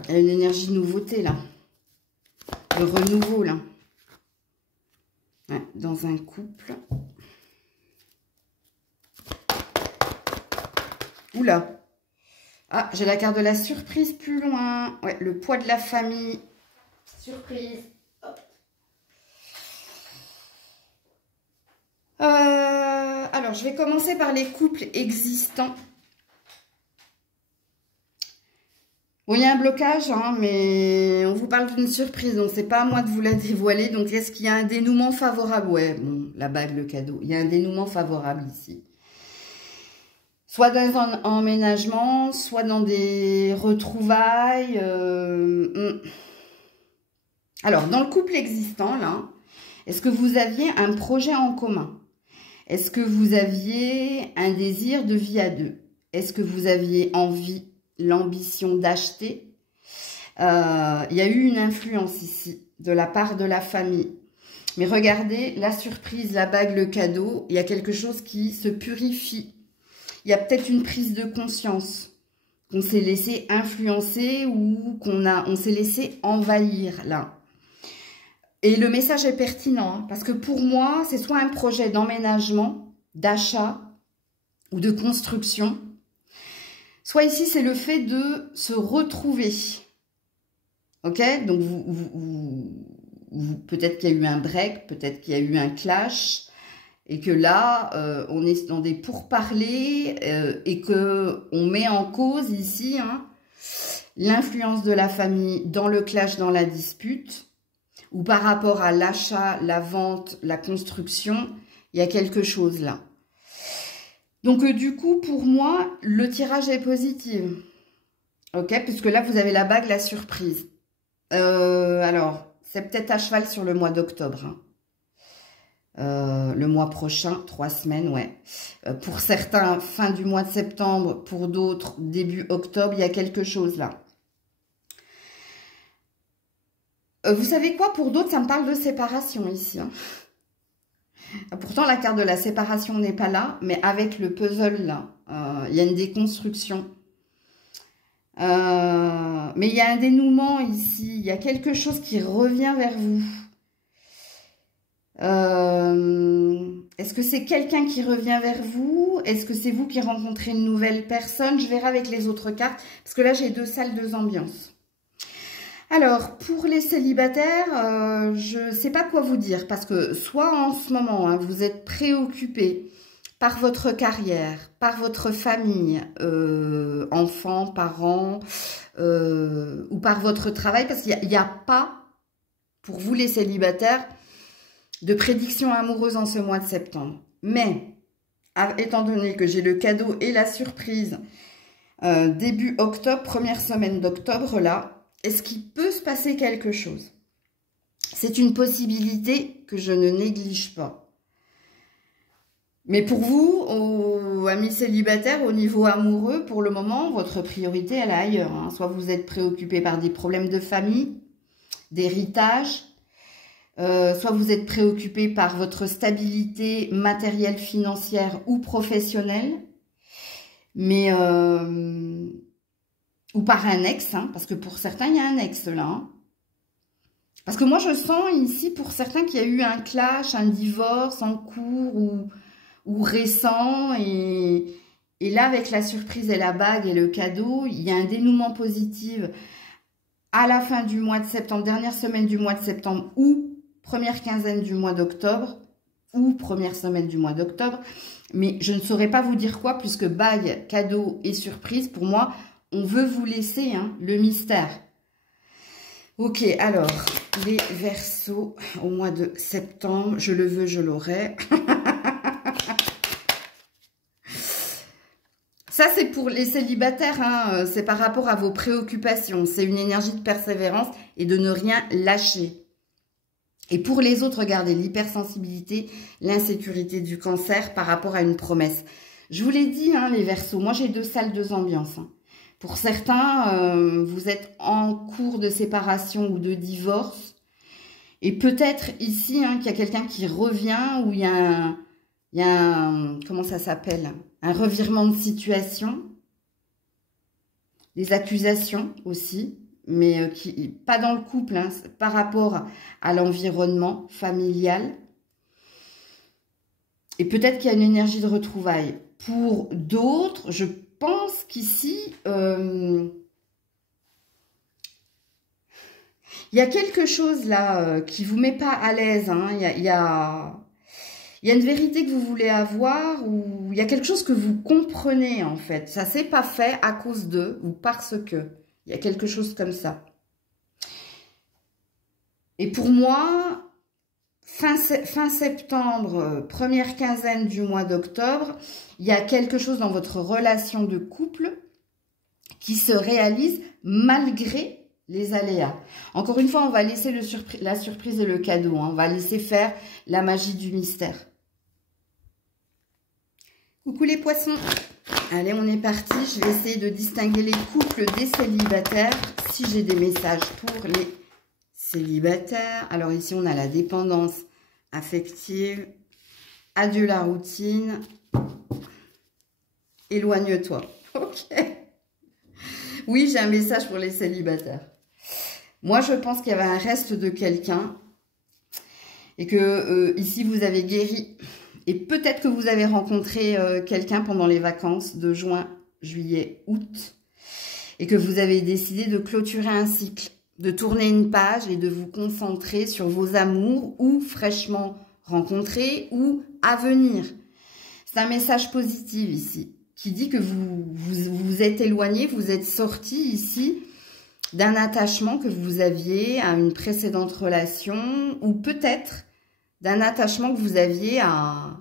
Il y a une énergie de nouveauté, là. De renouveau, là. Ouais, dans un couple. Oula. Ah, j'ai la carte de la surprise plus loin. Ouais, le poids de la famille. Surprise. Hop. Alors, je vais commencer par les couples existants. Bon, il y a un blocage, hein, mais on vous parle d'une surprise, donc c'est pas à moi de vous la dévoiler. Donc, est-ce qu'il y a un dénouement favorable? Ouais, bon, la bague, le cadeau. Il y a un dénouement favorable ici. Soit dans un emménagement, soit dans des retrouvailles. Alors, dans le couple existant, là, est-ce que vous aviez un projet en commun? Est-ce que vous aviez un désir de vie à deux? Est-ce que vous aviez envie, l'ambition d'acheter? Il y a eu une influence ici de la part de la famille. Mais regardez, la surprise, la bague, le cadeau, il y a quelque chose qui se purifie. Il y a peut-être une prise de conscience qu'on s'est laissé influencer ou on s'est laissé envahir là. Et le message est pertinent hein, parce que pour moi, c'est soit un projet d'emménagement, d'achat ou de construction, soit ici, c'est le fait de se retrouver. Ok? Donc, peut-être qu'il y a eu un break, peut-être qu'il y a eu un clash. Et que là, on est dans des pourparlers et qu'on met en cause ici hein, l'influence de la famille dans le clash, dans la dispute, ou par rapport à l'achat, la vente, la construction, il y a quelque chose là. Donc du coup, pour moi, le tirage est positif. Ok, puisque là, vous avez la bague, la surprise. Alors, c'est peut-être à cheval sur le mois d'octobre. Hein. Le mois prochain, 3 semaines, ouais. Pour certains, fin du mois de septembre, pour d'autres, début octobre, il y a quelque chose là. Vous savez quoi? Pour d'autres, ça me parle de séparation ici. Hein. Pourtant, la carte de la séparation n'est pas là, mais avec le puzzle là, il y a une déconstruction. Mais il y a un dénouement ici, il y a quelque chose qui revient vers vous. Est-ce que c'est quelqu'un qui revient vers vous? Est-ce que c'est vous qui rencontrez une nouvelle personne? Je verrai avec les autres cartes, parce que là, j'ai 2 salles, 2 ambiances. Alors, pour les célibataires, je ne sais pas quoi vous dire, parce que soit en ce moment, hein, vous êtes préoccupé par votre carrière, par votre famille, enfants, parents, ou par votre travail, parce qu'il n'y a pas, pour vous les célibataires, de prédiction amoureuse en ce mois de septembre. Mais, étant donné que j'ai le cadeau et la surprise début octobre, première semaine d'octobre, là, est-ce qu'il peut se passer quelque chose? C'est une possibilité que je ne néglige pas. Mais pour vous, amis célibataires, au niveau amoureux, pour le moment, votre priorité, elle est ailleurs. Hein. Soit vous êtes préoccupé par des problèmes de famille, d'héritage, soit vous êtes préoccupé par votre stabilité matérielle, financière ou professionnelle, mais ou par un ex, hein, parce que pour certains, il y a un ex là. Hein. Parce que moi, je sens ici, pour certains, qu'il y a eu un clash, un divorce en cours ou récent. Et là, avec la surprise et la bague et le cadeau, il y a un dénouement positif à la fin du mois de septembre, dernière semaine du mois de septembre ou première quinzaine du mois d'octobre ou première semaine du mois d'octobre. Mais je ne saurais pas vous dire quoi, puisque bague, cadeau et surprise, pour moi, on veut vous laisser hein, le mystère. Ok, alors, les Verseaux au mois de septembre, je le veux, je l'aurai. Ça, c'est pour les célibataires, hein, c'est par rapport à vos préoccupations. C'est une énergie de persévérance et de ne rien lâcher. Et pour les autres, regardez, l'hypersensibilité, l'insécurité du cancer par rapport à une promesse. Je vous l'ai dit, hein, les Verseaux, moi j'ai 2 salles, 2 ambiances. Hein. Pour certains, vous êtes en cours de séparation ou de divorce. Et peut-être ici hein, qu'il y a quelqu'un qui revient ou il y a un comment ça s'appelle? Un revirement de situation. Des accusations aussi. Mais qui pas dans le couple, hein, par rapport à l'environnement familial. Et peut-être qu'il y a une énergie de retrouvailles. Pour d'autres, je pense qu'ici, il y a quelque chose là qui vous met pas à l'aise. Hein. Il y a une vérité que vous voulez avoir ou il y a quelque chose que vous comprenez en fait. Ça s'est pas fait à cause de ou parce que. Il y a quelque chose comme ça. Et pour moi, fin septembre, première quinzaine du mois d'octobre, il y a quelque chose dans votre relation de couple qui se réalise malgré les aléas. Encore une fois, on va laisser la surprise et le cadeau. Hein. On va laisser faire la magie du mystère. Coucou les poissons. Allez, on est parti. Je vais essayer de distinguer les couples des célibataires. Si j'ai des messages pour les célibataires. Alors ici, on a la dépendance affective. Adieu la routine. Éloigne-toi. Ok. Oui, j'ai un message pour les célibataires. Moi, je pense qu'il y avait un reste de quelqu'un. Et que ici, vous avez guéri. Et peut-être que vous avez rencontré quelqu'un pendant les vacances de juin, juillet, août. Et que vous avez décidé de clôturer un cycle, de tourner une page et de vous concentrer sur vos amours ou fraîchement rencontrés ou à venir. C'est un message positif ici, qui dit que vous êtes éloigné, vous êtes sorti ici d'un attachement que vous aviez à une précédente relation ou peut-être d'un attachement que vous aviez à...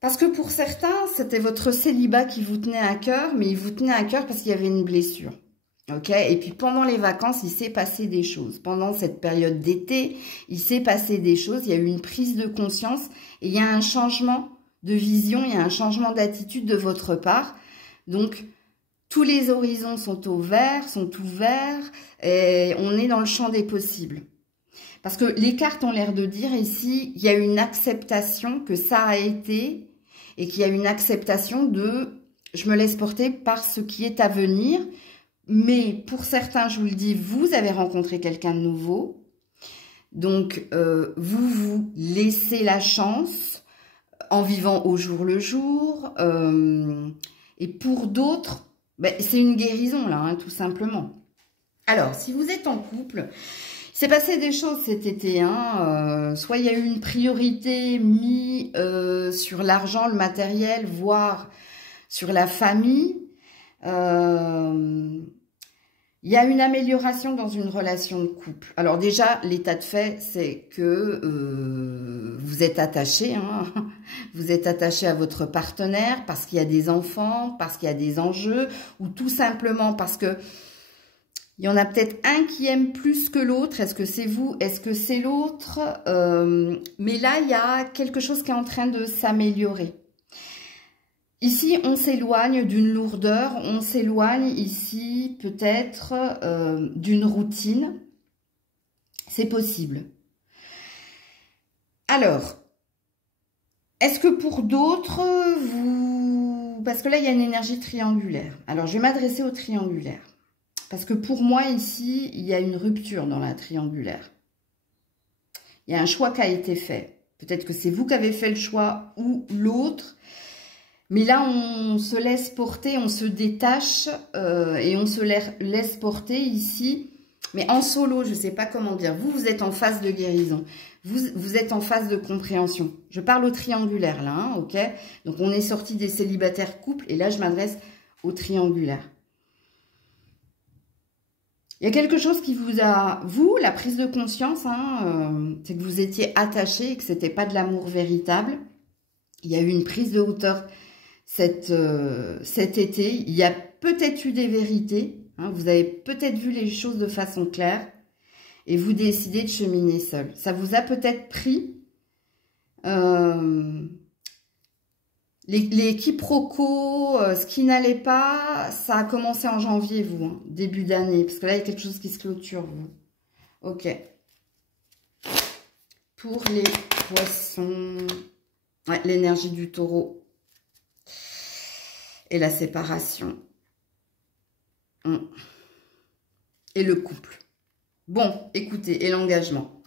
Parce que pour certains, c'était votre célibat qui vous tenait à cœur, mais il vous tenait à cœur parce qu'il y avait une blessure. Ok? Et puis pendant les vacances, il s'est passé des choses. Pendant cette période d'été, il s'est passé des choses. Il y a eu une prise de conscience et il y a un changement de vision, il y a un changement d'attitude de votre part. Donc, tous les horizons sont ouverts, et on est dans le champ des possibles. Parce que les cartes ont l'air de dire ici, il y a une acceptation que ça a été et qu'il y a une acceptation de « je me laisse porter par ce qui est à venir ». Mais pour certains, je vous le dis, vous avez rencontré quelqu'un de nouveau. Donc, vous laissez la chance en vivant au jour le jour. Et pour d'autres, ben, c'est une guérison là, hein, tout simplement. Alors, si vous êtes en couple... Il s'est passé des choses cet été, hein. Soit il y a eu une priorité mise sur l'argent, le matériel, voire sur la famille. Il y a une amélioration dans une relation de couple. Alors déjà, l'état de fait, c'est que vous êtes attaché, hein. Vous êtes attaché à votre partenaire parce qu'il y a des enfants, parce qu'il y a des enjeux, ou tout simplement parce que il y en a peut-être un qui aime plus que l'autre. Est-ce que c'est vous? Est-ce que c'est l'autre? Mais là, il y a quelque chose qui est en train de s'améliorer. Ici, on s'éloigne d'une lourdeur. On s'éloigne ici peut-être d'une routine. C'est possible. Alors, est-ce que pour d'autres, vous... Parce que là, il y a une énergie triangulaire. Alors, je vais m'adresser au triangulaire. Parce que pour moi, ici, il y a une rupture dans la triangulaire. Il y a un choix qui a été fait. Peut-être que c'est vous qui avez fait le choix ou l'autre. Mais là, on se laisse porter, on se détache et on se laisse porter ici. Mais en solo, je ne sais pas comment dire. Vous êtes en phase de guérison. Vous êtes en phase de compréhension. Je parle au triangulaire là, hein, ok? Donc, on est sorti des célibataires couples et là, je m'adresse au triangulaire. Il y a quelque chose qui vous a... Vous, la prise de conscience, hein, c'est que vous étiez attaché et que ce n'était pas de l'amour véritable. Il y a eu une prise de hauteur cet été. Il y a peut-être eu des vérités. Hein, vous avez peut-être vu les choses de façon claire. Et vous décidez de cheminer seul. Ça vous a peut-être pris les quiproquos, ce qui n'allait pas, ça a commencé en janvier, vous, hein, début d'année. Parce que là, il y a quelque chose qui se clôture, vous. Ok. Pour les poissons, ouais, l'énergie du taureau et la séparation. Et le couple. Bon, écoutez, et l'engagement.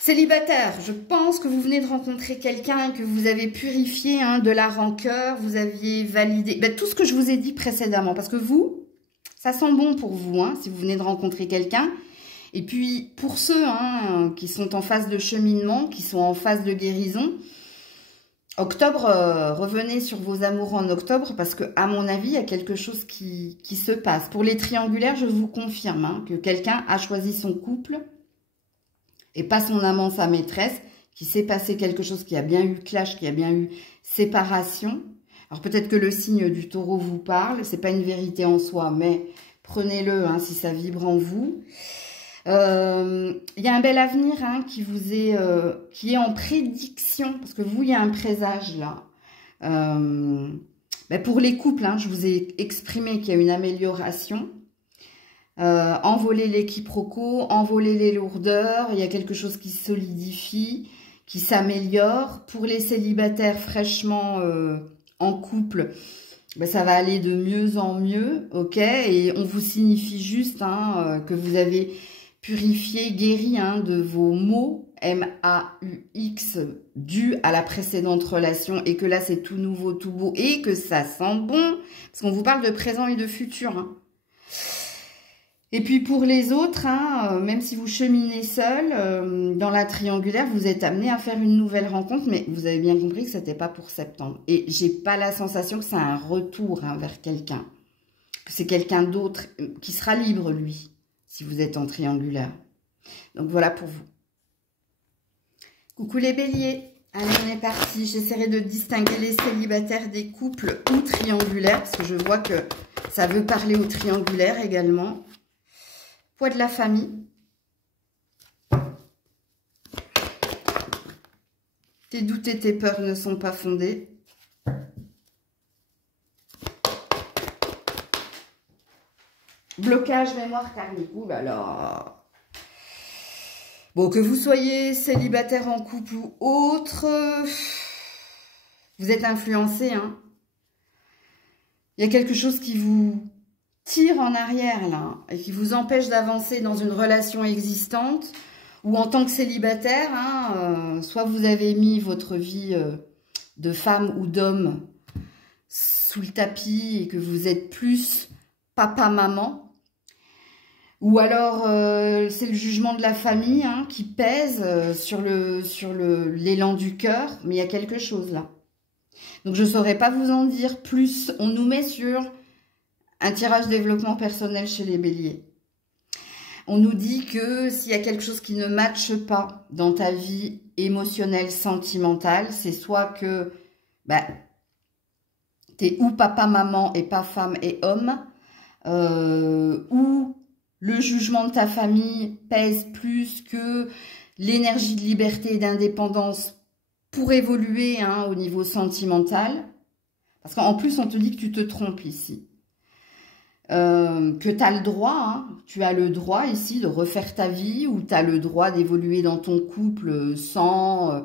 Célibataire, je pense que vous venez de rencontrer quelqu'un et que vous avez purifié hein, de la rancœur, vous aviez validé tout ce que je vous ai dit précédemment. Parce que vous, ça sent bon pour vous, hein, si vous venez de rencontrer quelqu'un. Et puis, pour ceux hein, qui sont en phase de cheminement, qui sont en phase de guérison, octobre, revenez sur vos amours en octobre parce que, à mon avis, il y a quelque chose qui se passe. Pour les triangulaires, je vous confirme hein, que quelqu'un a choisi son couple et pas son amant, sa maîtresse, qu'il s'est passé quelque chose, qui a bien eu clash, qui a bien eu séparation. Alors peut-être que le signe du taureau vous parle, c'est pas une vérité en soi, mais prenez-le hein, si ça vibre en vous. Il y a un bel avenir hein, qui est en prédiction, parce que vous, il y a un présage là. Pour les couples, hein, je vous ai exprimé qu'il y a une amélioration. Envoler les quiproquos, envoler les lourdeurs, il y a quelque chose qui se solidifie, qui s'améliore. Pour les célibataires fraîchement en couple, ça va aller de mieux en mieux, ok. Et on vous signifie juste hein, que vous avez purifié, guéri hein, de vos maux, M-A-U-X, dus à la précédente relation, et que là c'est tout nouveau, tout beau, et que ça sent bon, parce qu'on vous parle de présent et de futur, hein. Et puis pour les autres, hein, même si vous cheminez seul, dans la triangulaire, vous êtes amené à faire une nouvelle rencontre, mais vous avez bien compris que ce n'était pas pour septembre. Et j'ai pas la sensation que c'est un retour hein, vers quelqu'un, que c'est quelqu'un d'autre qui sera libre, lui, si vous êtes en triangulaire. Donc voilà pour vous. Coucou les béliers, allez on est parti. J'essaierai de distinguer les célibataires des couples ou triangulaires, parce que je vois que ça veut parler aux triangulaires également. Poids de la famille. Tes doutes et tes peurs ne sont pas fondés. Blocage, mémoire karmique. Ouh là là. Bon, que vous soyez célibataire en couple ou autre, vous êtes influencé, hein. Il y a quelque chose qui vous tire en arrière là et qui vous empêche d'avancer dans une relation existante, ou en tant que célibataire hein, soit vous avez mis votre vie de femme ou d'homme sous le tapis et que vous êtes plus papa-maman, ou alors c'est le jugement de la famille hein, qui pèse sur l'élan du cœur, mais il y a quelque chose là. Donc je ne saurais pas vous en dire plus. On nous met sur un tirage développement personnel chez les béliers. On nous dit que s'il y a quelque chose qui ne matche pas dans ta vie émotionnelle, sentimentale, c'est soit que t'es ou papa, maman et pas femme et homme, ou le jugement de ta famille pèse plus que l'énergie de liberté et d'indépendance pour évoluer hein, au niveau sentimental. Parce qu'en plus, on te dit que tu te trompes ici. Que tu as le droit, hein, tu as le droit ici de refaire ta vie, ou tu as le droit d'évoluer dans ton couple sans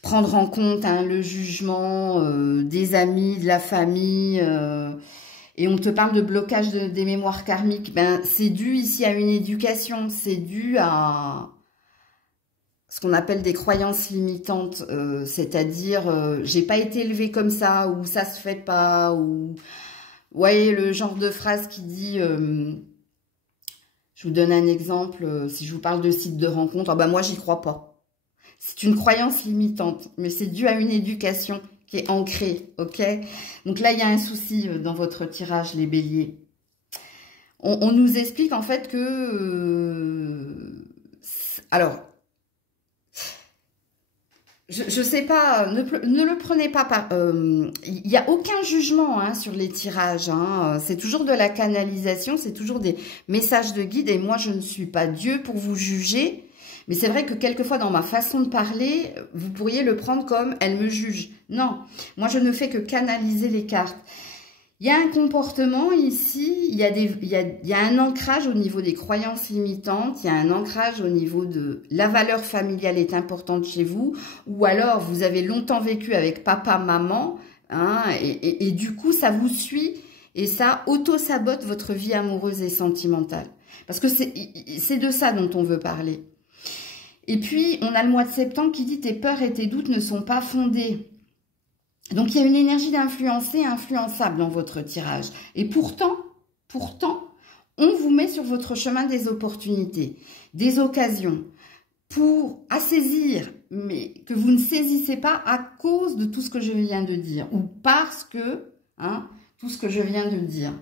prendre en compte hein, le jugement des amis, de la famille, et on te parle de blocage des mémoires karmiques. C'est dû ici à une éducation, c'est dû à ce qu'on appelle des croyances limitantes, c'est-à-dire j'ai pas été élevée comme ça, ou ça se fait pas, ou... Vous voyez le genre de phrase qui dit, je vous donne un exemple, si je vous parle de site de rencontre, moi j'y crois pas. C'est une croyance limitante, mais c'est dû à une éducation qui est ancrée, ok? Donc là, il y a un souci dans votre tirage, les béliers. On nous explique en fait que... alors, je sais pas, ne le prenez pas par... Il n'y a aucun jugement hein, sur les tirages. Hein. C'est toujours de la canalisation, c'est toujours des messages de guide. Et moi, je ne suis pas Dieu pour vous juger. Mais c'est vrai que quelquefois, dans ma façon de parler, vous pourriez le prendre comme « elle me juge ». Non, moi, je ne fais que canaliser les cartes. Il y a un comportement ici, il y a un ancrage au niveau des croyances limitantes, il y a un ancrage au niveau de la valeur familiale est importante chez vous, ou alors vous avez longtemps vécu avec papa, maman, hein, et du coup ça vous suit et ça auto-sabote votre vie amoureuse et sentimentale. Parce que c'est de ça dont on veut parler. Et puis on a le mois de septembre qui dit tes peurs et tes doutes ne sont pas fondés. Donc, il y a une énergie d'influencer, influençable dans votre tirage. Et pourtant, on vous met sur votre chemin des opportunités, des occasions pour saisir, mais que vous ne saisissez pas à cause de tout ce que je viens de dire ou parce que, hein, tout ce que je viens de dire.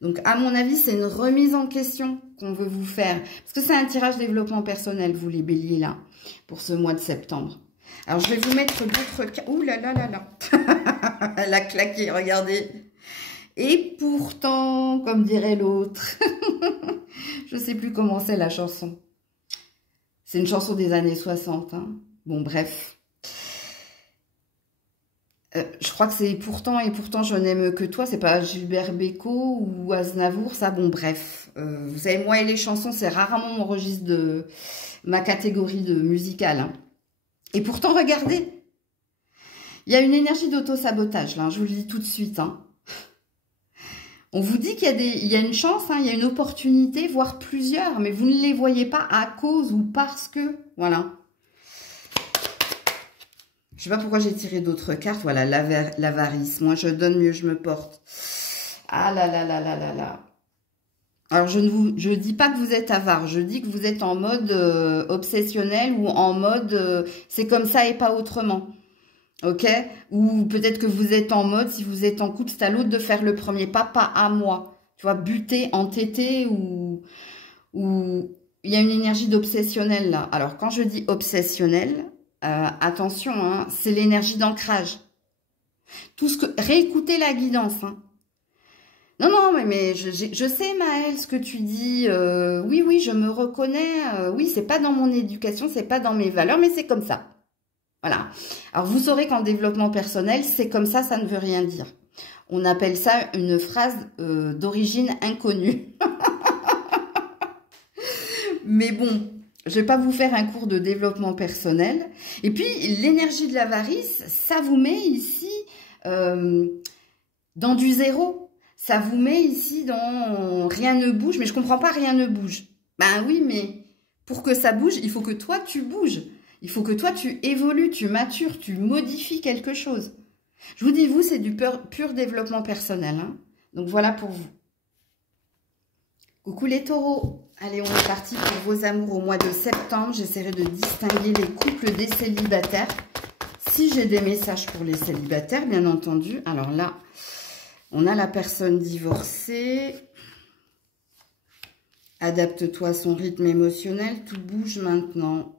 Donc, à mon avis, c'est une remise en question qu'on veut vous faire. Parce que c'est un tirage développement personnel, vous les béliers là, pour ce mois de septembre. Alors, je vais vous mettre d'autres cartes. Ouh là là là là. Elle a claqué, regardez. Et pourtant, comme dirait l'autre. Je ne sais plus comment c'est la chanson. C'est une chanson des années 60. Hein. Bon, bref. Je crois que c'est pourtant et pourtant je n'aime que toi. C'est pas Gilbert Bécaud ou Aznavour, ça. Bon, bref. Vous savez, moi et les chansons, c'est rarement mon registre de ma catégorie de musicale. Hein. Et pourtant, regardez, il y a une énergie d'auto-sabotage, là, je vous le dis tout de suite. Hein. On vous dit qu'il y a une chance, hein, il y a une opportunité, voire plusieurs, mais vous ne les voyez pas à cause ou parce que, voilà. Je ne sais pas pourquoi j'ai tiré d'autres cartes, voilà, l'avarice. Moi, je donne, mieux je me porte. Ah là là là là là là. Alors, je dis pas que vous êtes avare, je dis que vous êtes en mode obsessionnel ou en mode c'est comme ça et pas autrement. Ok? Ou peut-être que vous êtes en mode, si vous êtes en couple, c'est à l'autre de faire le premier pas, pas à moi. Tu vois, buter, entêter ou il y a une énergie d'obsessionnel là. Alors, quand je dis obsessionnel, attention, hein, c'est l'énergie d'ancrage. Réécoutez la guidance, hein. Non, non, mais je sais, Maëlle, ce que tu dis. Oui, oui, je me reconnais. Oui, c'est pas dans mon éducation, c'est pas dans mes valeurs, mais c'est comme ça. Voilà. Alors, vous saurez qu'en développement personnel, c'est comme ça ne veut rien dire. On appelle ça une phrase d'origine inconnue. Mais bon, je vais pas vous faire un cours de développement personnel. Et puis, l'énergie de l'avarice, ça vous met ici dans du zéro. Ça vous met ici dans rien ne bouge, mais je comprends pas, rien ne bouge. Ben oui, mais pour que ça bouge, il faut que toi, tu bouges. Il faut que toi, tu évolues, tu matures, tu modifies quelque chose. Je vous dis, vous, c'est du pur développement personnel. Hein. Donc voilà pour vous. Coucou les taureaux. Allez, on est parti pour vos amours au mois de septembre. J'essaierai de distinguer les couples des célibataires. Si j'ai des messages pour les célibataires, bien entendu. Alors là... On a la personne divorcée. Adapte-toi à son rythme émotionnel. Tout bouge maintenant.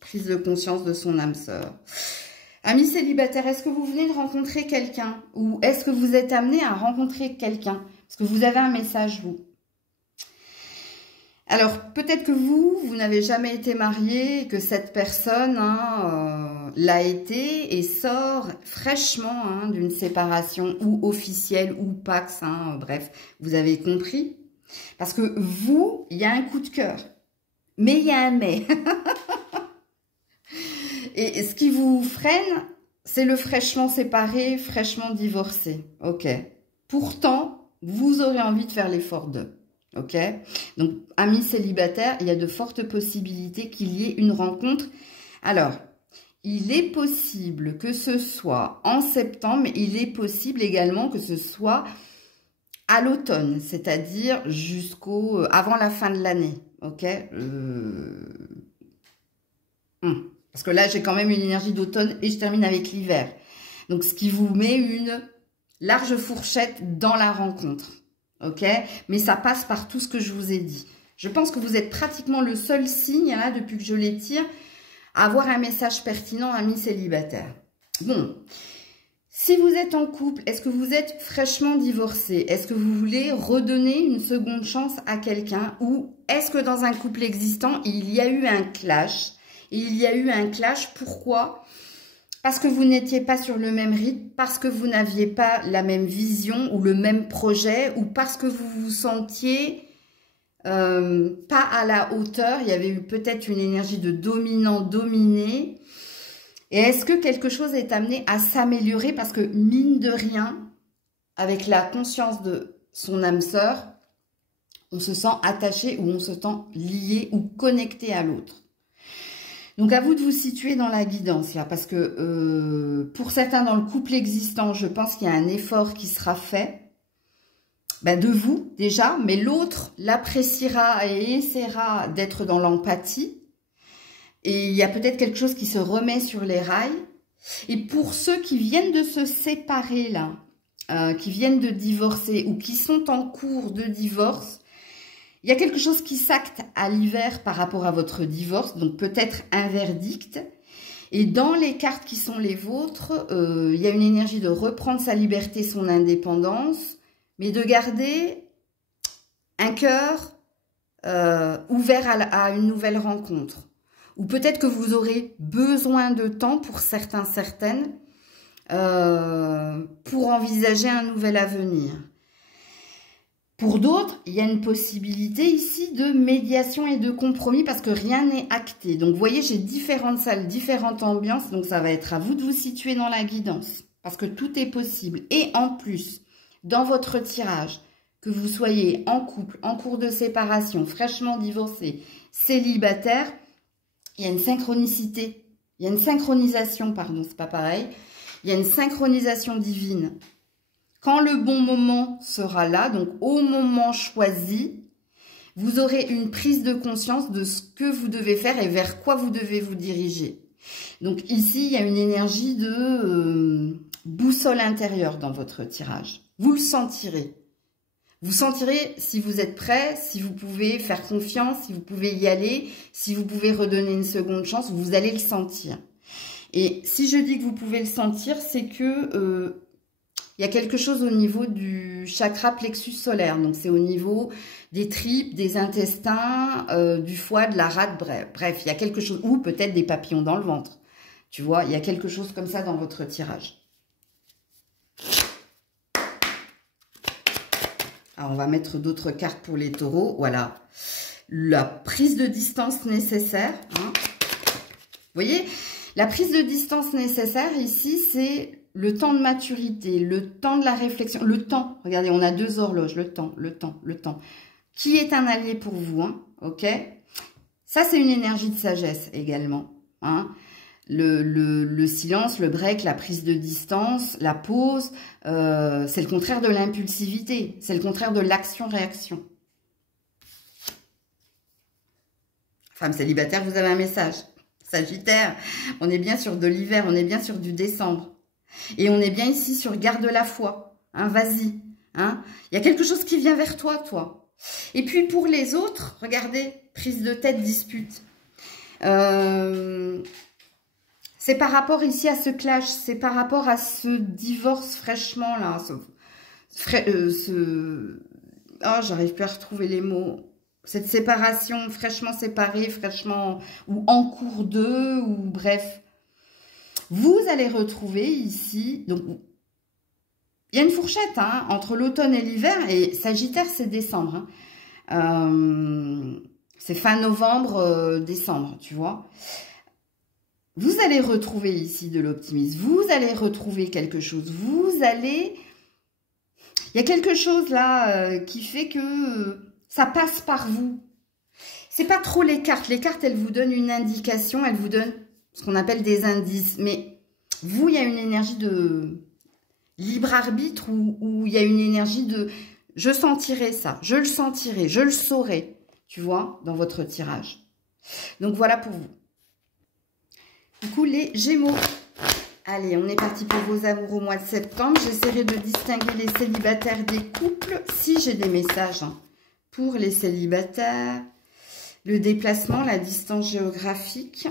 Prise de conscience de son âme sœur. Amis célibataires, est-ce que vous venez de rencontrer quelqu'un? Ou est-ce que vous êtes amené à rencontrer quelqu'un? Parce que vous avez un message, vous. Alors, peut-être que vous n'avez jamais été marié, et que cette personne hein, l'a été et sort fraîchement hein, d'une séparation ou officielle ou pax, hein, bref, vous avez compris. Parce que vous, il y a un coup de cœur, mais il y a un mais. Et ce qui vous freine, c'est le fraîchement séparé, fraîchement divorcé. Ok. Pourtant, vous aurez envie de faire l'effort d'eux. Ok, donc amis célibataires, il y a de fortes possibilités qu'il y ait une rencontre. Alors, il est possible que ce soit en septembre, mais il est possible également que ce soit à l'automne, c'est-à-dire avant la fin de l'année. Ok, parce que là j'ai quand même une énergie d'automne et je termine avec l'hiver. Donc ce qui vous met une large fourchette dans la rencontre. Ok, mais ça passe par tout ce que je vous ai dit. Je pense que vous êtes pratiquement le seul signe, là, depuis que je les tire, à avoir un message pertinent, ami célibataire. Bon, si vous êtes en couple, est-ce que vous êtes fraîchement divorcé? Est-ce que vous voulez redonner une seconde chance à quelqu'un? Ou est-ce que dans un couple existant, il y a eu un clash? Et il y a eu un clash, pourquoi? Parce que vous n'étiez pas sur le même rythme, parce que vous n'aviez pas la même vision ou le même projet, ou parce que vous vous sentiez pas à la hauteur. Il y avait eu peut-être une énergie de dominant-dominé. Et est-ce que quelque chose est amené à s'améliorer? Parce que mine de rien, avec la conscience de son âme sœur, on se sent attaché ou on se sent lié ou connecté à l'autre. Donc, à vous de vous situer dans la guidance, là, parce que pour certains dans le couple existant, je pense qu'il y a un effort qui sera fait, de vous, déjà, mais l'autre l'appréciera et essaiera d'être dans l'empathie. Et il y a peut-être quelque chose qui se remet sur les rails. Et pour ceux qui viennent de se séparer, là, qui viennent de divorcer ou qui sont en cours de divorce, il y a quelque chose qui s'acte à l'hiver par rapport à votre divorce, donc peut-être un verdict. Et dans les cartes qui sont les vôtres, il y a une énergie de reprendre sa liberté, son indépendance, mais de garder un cœur ouvert à une nouvelle rencontre. Ou peut-être que vous aurez besoin de temps pour certains, certaines, pour envisager un nouvel avenir. Pour d'autres, il y a une possibilité ici de médiation et de compromis parce que rien n'est acté. Donc, vous voyez, j'ai différentes salles, différentes ambiances. Donc, ça va être à vous de vous situer dans la guidance parce que tout est possible. Et en plus, dans votre tirage, que vous soyez en couple, en cours de séparation, fraîchement divorcé, célibataire, il y a une synchronicité. Il y a une synchronisation, pardon, c'est pas pareil. Il y a une synchronisation divine. Quand le bon moment sera là, donc au moment choisi, vous aurez une prise de conscience de ce que vous devez faire et vers quoi vous devez vous diriger. Donc ici, il y a une énergie de boussole intérieure dans votre tirage. Vous le sentirez. Vous sentirez si vous êtes prêt, si vous pouvez faire confiance, si vous pouvez y aller, si vous pouvez redonner une seconde chance, vous allez le sentir. Et si je dis que vous pouvez le sentir, c'est que il y a quelque chose au niveau du chakra plexus solaire. Donc, c'est au niveau des tripes, des intestins, du foie, de la rate, bref, il y a quelque chose, ou peut-être des papillons dans le ventre. Tu vois, il y a quelque chose comme ça dans votre tirage. Alors, on va mettre d'autres cartes pour les taureaux. Voilà, la prise de distance nécessaire. Hein. Vous voyez, la prise de distance nécessaire ici, c'est le temps de maturité, le temps de la réflexion, le temps. Regardez, on a deux horloges, le temps, le temps, le temps. Qui est un allié pour vous, hein, ok? Ça, c'est une énergie de sagesse également. Hein. Le silence, le break, la prise de distance, la pause, c'est le contraire de l'impulsivité. C'est le contraire de l'action-réaction. Femme célibataire, vous avez un message. Sagittaire, on est bien sur de l'hiver, on est bien sur du décembre. Et on est bien ici sur garde la foi. Hein, vas-y. Hein. Il y a quelque chose qui vient vers toi, toi. Et puis pour les autres, regardez, prise de tête, dispute. C'est par rapport ici à ce clash, c'est par rapport à ce divorce fraîchement là. Oh, j'arrive plus à retrouver les mots. Cette séparation fraîchement séparée, fraîchement ou en cours de, ou bref. Vous allez retrouver ici, donc il y a une fourchette hein, entre l'automne et l'hiver, et Sagittaire c'est décembre. Hein. C'est fin novembre, décembre, tu vois. Vous allez retrouver ici de l'optimisme, vous allez retrouver quelque chose, vous allez... Il y a quelque chose là qui fait que ça passe par vous. C'est pas trop les cartes elles vous donnent une indication, elles vous donnent ce qu'on appelle des indices. Mais vous, il y a une énergie de libre arbitre où il y a une énergie de je sentirai ça, je le sentirai, je le saurai, tu vois, dans votre tirage. Donc voilà pour vous. Du coup, les Gémeaux. Allez, on est parti pour vos amours au mois de septembre. J'essaierai de distinguer les célibataires des couples si j'ai des messages hein, pour les célibataires. Le déplacement, la distance géographique.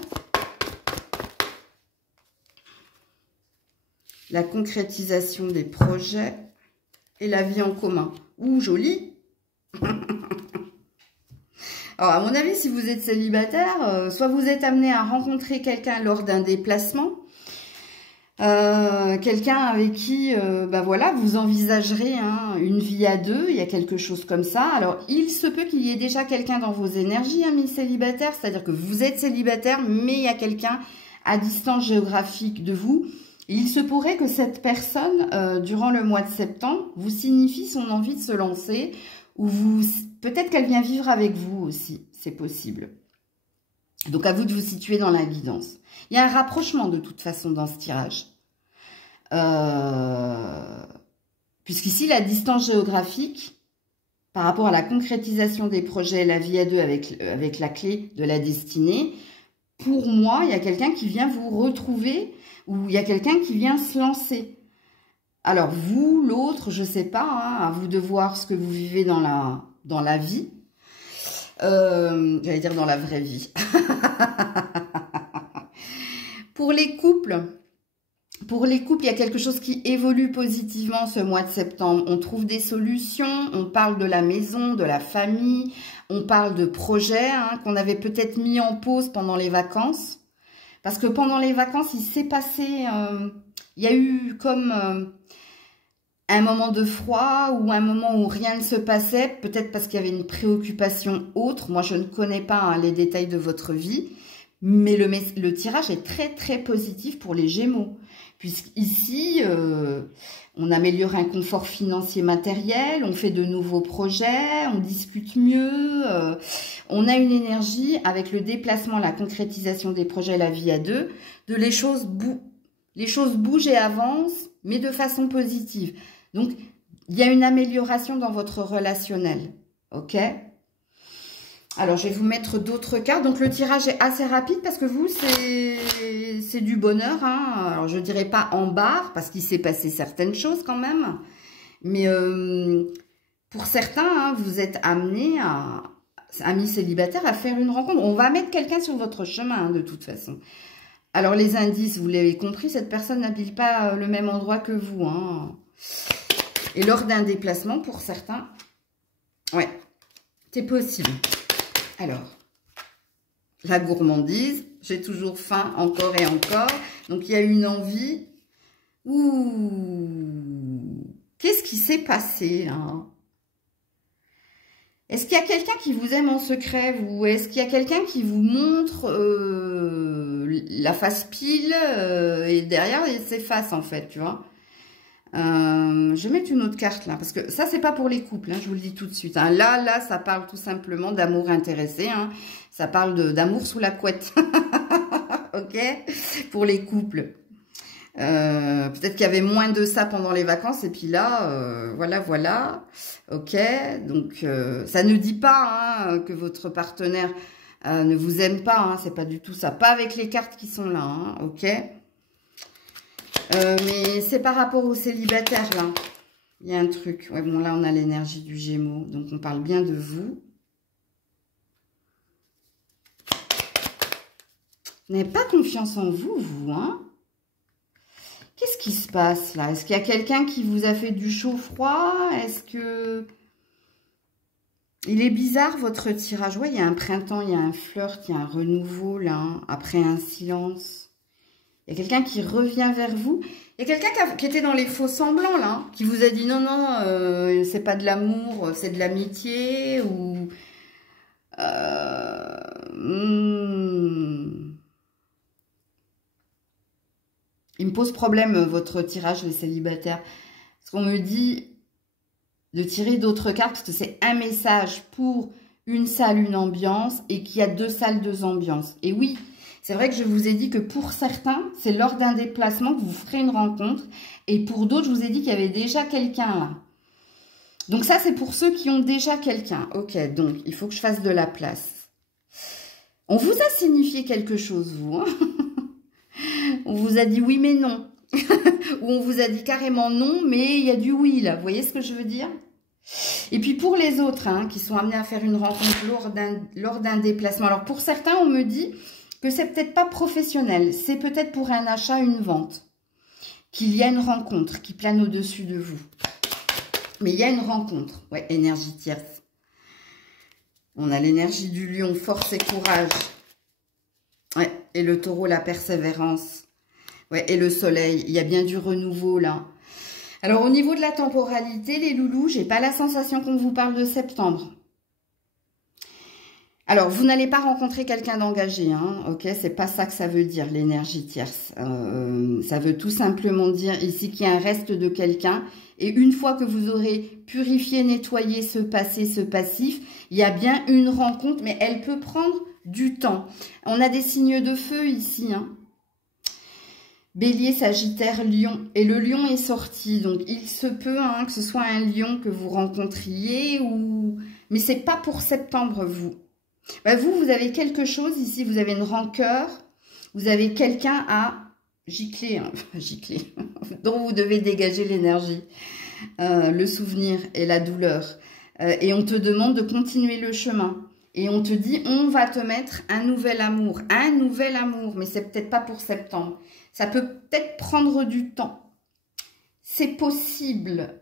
La concrétisation des projets. Et la vie en commun. Ouh, joli. Alors, à mon avis, si vous êtes célibataire, soit vous êtes amené à rencontrer quelqu'un lors d'un déplacement, quelqu'un avec qui, voilà, vous envisagerez une vie à deux, il y a quelque chose comme ça. Alors, il se peut qu'il y ait déjà quelqu'un dans vos énergies, amis célibataires, c'est-à-dire que vous êtes célibataire, mais il y a quelqu'un à distance géographique de vous. Il se pourrait que cette personne, durant le mois de septembre, vous signifie son envie de se lancer, ou peut-être qu'elle vient vivre avec vous aussi, c'est possible. Donc, à vous de vous situer dans la guidance. Il y a un rapprochement de toute façon dans ce tirage. Puisqu'ici, la distance géographique, par rapport à la concrétisation des projets, la vie à deux avec la clé de la destinée, pour moi, il y a quelqu'un qui vient vous retrouver ou il y a quelqu'un qui vient se lancer. Alors, vous, l'autre, je ne sais pas, à vous de voir ce que vous vivez dans la vie. J'allais dire dans la vraie vie. Pour les couples, il y a quelque chose qui évolue positivement ce mois de septembre. On trouve des solutions, on parle de la maison, de la famille, on parle de projets qu'on avait peut-être mis en pause pendant les vacances. Parce que pendant les vacances, il s'est passé, il y a eu comme un moment de froid ou un moment où rien ne se passait, peut-être parce qu'il y avait une préoccupation autre. Moi, je ne connais pas les détails de votre vie, mais le tirage est très, très positif pour les Gémeaux. Puisqu'ici, on améliore un confort financier matériel, on fait de nouveaux projets, on discute mieux, on a une énergie avec le déplacement, la concrétisation des projets, la vie à deux, les choses bougent et avancent, mais de façon positive. Donc, il y a une amélioration dans votre relationnel, ok ? Alors, je vais vous mettre d'autres cartes. Donc, le tirage est assez rapide parce que vous, c'est du bonheur. Alors, je ne dirais pas en barre parce qu'il s'est passé certaines choses quand même. Mais pour certains, vous êtes amenés, amis célibataires, à faire une rencontre. On va mettre quelqu'un sur votre chemin de toute façon. Alors, les indices, vous l'avez compris, cette personne n'habite pas le même endroit que vous. Et lors d'un déplacement, pour certains, ouais, c'est possible. Alors, la gourmandise, j'ai toujours faim, encore et encore. Donc, il y a une envie. Ouh, qu'est-ce qui s'est passé là? Est-ce qu'il y a quelqu'un qui vous aime en secret, vous? Est-ce qu'il y a quelqu'un qui vous montre la face pile et derrière, il s'efface en fait, tu vois? Je vais mettre une autre carte là, parce que ça, c'est pas pour les couples, je vous le dis tout de suite. Là, ça parle tout simplement d'amour intéressé. Ça parle d'amour sous la couette. Ok? Pour les couples. Peut-être qu'il y avait moins de ça pendant les vacances, et puis là, voilà. Ok? Donc, ça ne dit pas que votre partenaire ne vous aime pas. C'est pas du tout ça. Pas avec les cartes qui sont là. Ok? Mais c'est par rapport aux célibataires, là. Il y a un truc. Ouais, bon, là, on a l'énergie du Gémeaux. Donc, on parle bien de vous. Vous n'avez pas confiance en vous, Qu'est-ce qui se passe, là? Est-ce qu'il y a quelqu'un qui vous a fait du chaud-froid? Est-ce que... Il est bizarre, votre tirage. Ouais, il y a un printemps, il y a un flirt, il y a un renouveau, là, après un silence. Il y a quelqu'un qui revient vers vous. Il y a quelqu'un qui était dans les faux semblants, là, qui vous a dit non, c'est pas de l'amour, c'est de l'amitié, ou... Il me pose problème, votre tirage, les célibataires. Parce qu'on me dit de tirer d'autres cartes, parce que c'est un message pour une salle, une ambiance, et qu'il y a 2 salles, 2 ambiances. Et oui... C'est vrai que je vous ai dit que pour certains, c'est lors d'un déplacement que vous ferez une rencontre. Et pour d'autres, je vous ai dit qu'il y avait déjà quelqu'un là. Donc ça, c'est pour ceux qui ont déjà quelqu'un. Ok, donc il faut que je fasse de la place. On vous a signifié quelque chose, vous. On vous a dit oui, mais non. Ou on vous a dit carrément non, mais il y a du oui là. Vous voyez ce que je veux dire? Et puis pour les autres hein, qui sont amenés à faire une rencontre lors d'un déplacement. Alors pour certains, on me dit que c'est peut-être pas professionnel. C'est peut-être pour un achat, une vente. Qu'il y a une rencontre qui plane au-dessus de vous. Mais il y a une rencontre. Ouais, énergie tierce. On a l'énergie du lion, force et courage. Ouais, et le taureau, la persévérance. Ouais, et le soleil, il y a bien du renouveau là. Alors au niveau de la temporalité, les loulous, j'ai pas la sensation qu'on vous parle de septembre. Alors, vous n'allez pas rencontrer quelqu'un d'engagé, hein, ok? C'est pas ça que ça veut dire, l'énergie tierce. Ça veut tout simplement dire ici qu'il y a un reste de quelqu'un. Et une fois que vous aurez purifié, nettoyé ce passé, ce passif, il y a bien une rencontre, mais elle peut prendre du temps. On a des signes de feu ici, hein. Bélier, Sagittaire, Lion. Et le lion est sorti. Donc, il se peut hein, que ce soit un lion que vous rencontriez. Mais c'est pas pour septembre, vous. Ben, vous avez quelque chose ici. Vous avez une rancœur. Vous avez quelqu'un à gicler. Hein, gicler. dont vous devez dégager l'énergie. Le souvenir et la douleur. Et on te demande de continuer le chemin. Et on te dit, on va te mettre un nouvel amour. Un nouvel amour. Mais c'est peut-être pas pour septembre. Ça peut peut-être prendre du temps. C'est possible.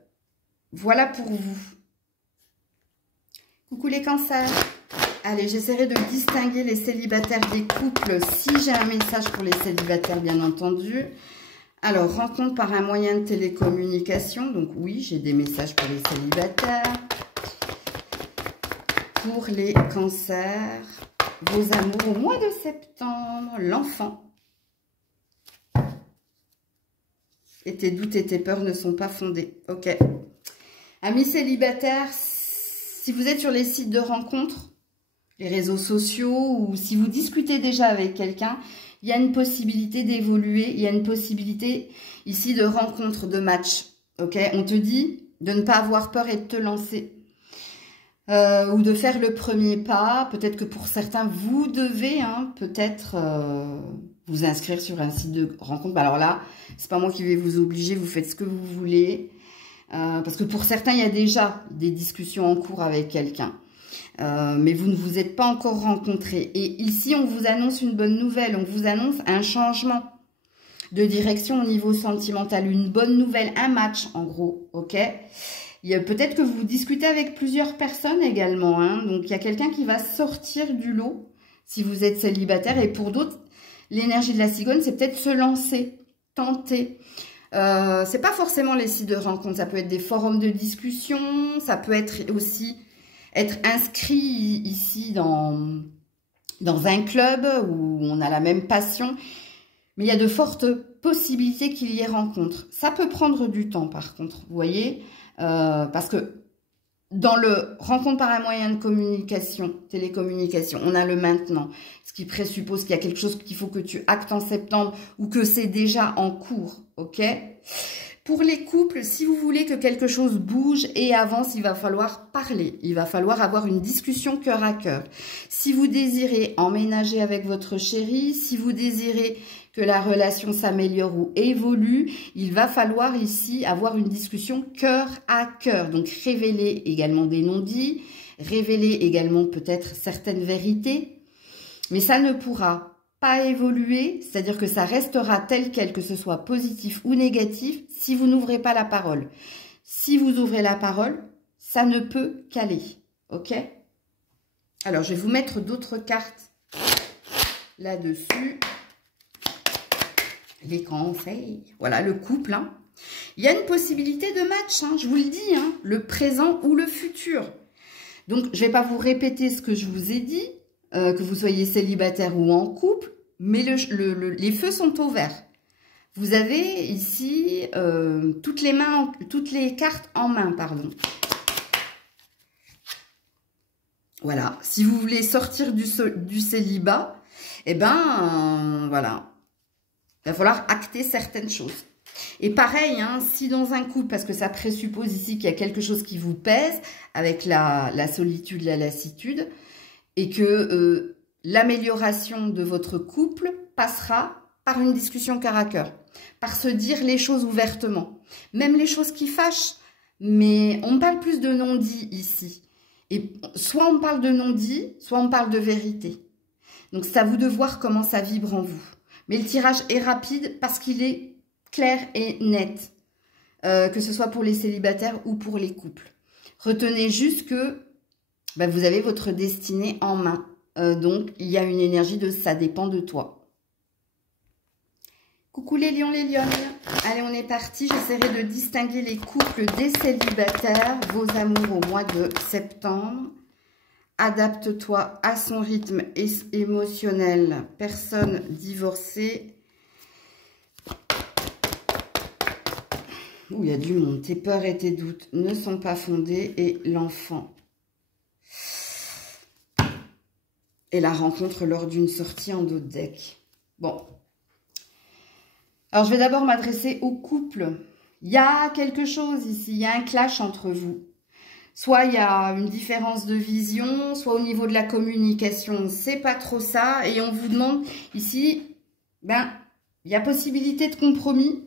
Voilà pour vous. Coucou les cancers. Allez, j'essaierai de distinguer les célibataires des couples si j'ai un message pour les célibataires, bien entendu. Alors, rencontre par un moyen de télécommunication. Donc oui, j'ai des messages pour les célibataires. Pour les cancers, vos amours au mois de septembre, l'enfant. Et tes doutes et tes peurs ne sont pas fondés. Ok. Amis célibataires, si vous êtes sur les sites de rencontres, les réseaux sociaux, ou si vous discutez déjà avec quelqu'un, il y a une possibilité d'évoluer, il y a une possibilité ici de rencontre, de match. Ok. On te dit de ne pas avoir peur et de te lancer. Ou de faire le premier pas. Peut-être que pour certains, vous devez peut-être vous inscrire sur un site de rencontre. Alors là, c'est pas moi qui vais vous obliger, vous faites ce que vous voulez. Parce que pour certains, il y a déjà des discussions en cours avec quelqu'un. Mais vous ne vous êtes pas encore rencontrés. Et ici, on vous annonce une bonne nouvelle. On vous annonce un changement de direction au niveau sentimental. Une bonne nouvelle, un match en gros, ok ? Peut-être que vous discutez avec plusieurs personnes également. Hein. Donc, il y a quelqu'un qui va sortir du lot si vous êtes célibataire. Et pour d'autres, l'énergie de la cigogne, c'est peut-être se lancer, tenter. C'est pas forcément les sites de rencontre. Ça peut être des forums de discussion. Ça peut être aussi être inscrit ici dans un club où on a la même passion. Mais il y a de fortes possibilités qu'il y ait rencontre. Ça peut prendre du temps, par contre, vous voyez. Parce que dans le rencontre par un moyen de communication, télécommunication, on a le maintenant, ce qui présuppose qu'il y a quelque chose qu'il faut que tu actes en septembre ou que c'est déjà en cours, ok? Pour les couples, si vous voulez que quelque chose bouge et avance, il va falloir parler, il va falloir avoir une discussion cœur à cœur. Si vous désirez emménager avec votre chéri, si vous désirez que la relation s'améliore ou évolue, il va falloir ici avoir une discussion cœur à cœur. Donc, révéler également des non-dits, révéler également peut-être certaines vérités, mais ça ne pourra pas évoluer, c'est-à-dire que ça restera tel quel, que ce soit positif ou négatif, si vous n'ouvrez pas la parole. Si vous ouvrez la parole, ça ne peut qu'aller, ok? Alors, je vais vous mettre d'autres cartes là-dessus. Les conseils, voilà, le couple. Hein. Il y a une possibilité de match, hein, je vous le dis, hein, le présent ou le futur. Donc, je ne vais pas vous répéter ce que je vous ai dit, que vous soyez célibataire ou en couple, mais les feux sont au vert. Vous avez ici toutes les cartes en main, pardon. Voilà, si vous voulez sortir du célibat, eh ben, voilà. Il va falloir acter certaines choses. Et pareil, hein, si dans un couple, parce que ça présuppose ici qu'il y a quelque chose qui vous pèse, avec la solitude, la lassitude, et que l'amélioration de votre couple passera par une discussion cœur à cœur, par se dire les choses ouvertement. Même les choses qui fâchent, mais on parle plus de non-dit ici. Et soit on parle de non-dit, soit on parle de vérité. Donc, c'est à vous de voir comment ça vibre en vous. Mais le tirage est rapide parce qu'il est clair et net. Que ce soit pour les célibataires ou pour les couples. Retenez juste que vous avez votre destinée en main. Donc, il y a une énergie de « ça dépend de toi ». Coucou les lions, les lionnes. Allez, on est parti. J'essaierai de distinguer les couples des célibataires, vos amours au mois de septembre. Adapte-toi à son rythme émotionnel. Personne divorcée. Ouh, il y a du monde. Tes peurs et tes doutes ne sont pas fondés. Et l'enfant. Et la rencontre lors d'une sortie en dos de deck. Bon. Alors, je vais d'abord m'adresser au couple. Il y a quelque chose ici. Il y a un clash entre vous. Soit il y a une différence de vision, soit au niveau de la communication, c'est pas trop ça. Et on vous demande ici, il y a possibilité de compromis.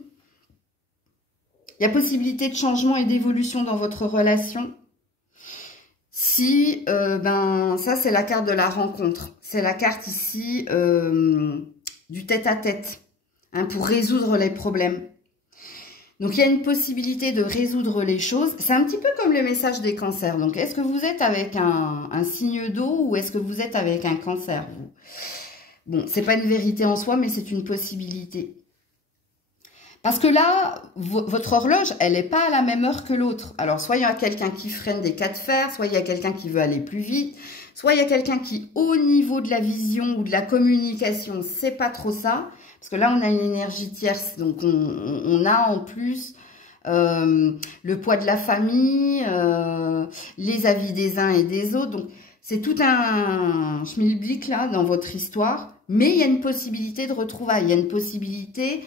Il y a possibilité de changement et d'évolution dans votre relation. Si, ça c'est la carte de la rencontre. C'est la carte ici du tête-à-tête, pour résoudre les problèmes. Donc, il y a une possibilité de résoudre les choses. C'est un petit peu comme le message des cancers. Donc, est-ce que vous êtes avec un signe d'eau ou est-ce que vous êtes avec un cancer, vous? Bon, c'est pas une vérité en soi, mais c'est une possibilité. Parce que là, votre horloge, elle n'est pas à la même heure que l'autre. Alors, soit il y a quelqu'un qui freine des cas de fer, soit il y a quelqu'un qui veut aller plus vite, soit il y a quelqu'un qui, au niveau de la vision ou de la communication, c'est pas trop ça. Parce que là, on a une énergie tierce, donc on a en plus le poids de la famille, les avis des uns et des autres. Donc, c'est tout un schmilblick là dans votre histoire. Mais il y a une possibilité de retrouvailles, il y a une possibilité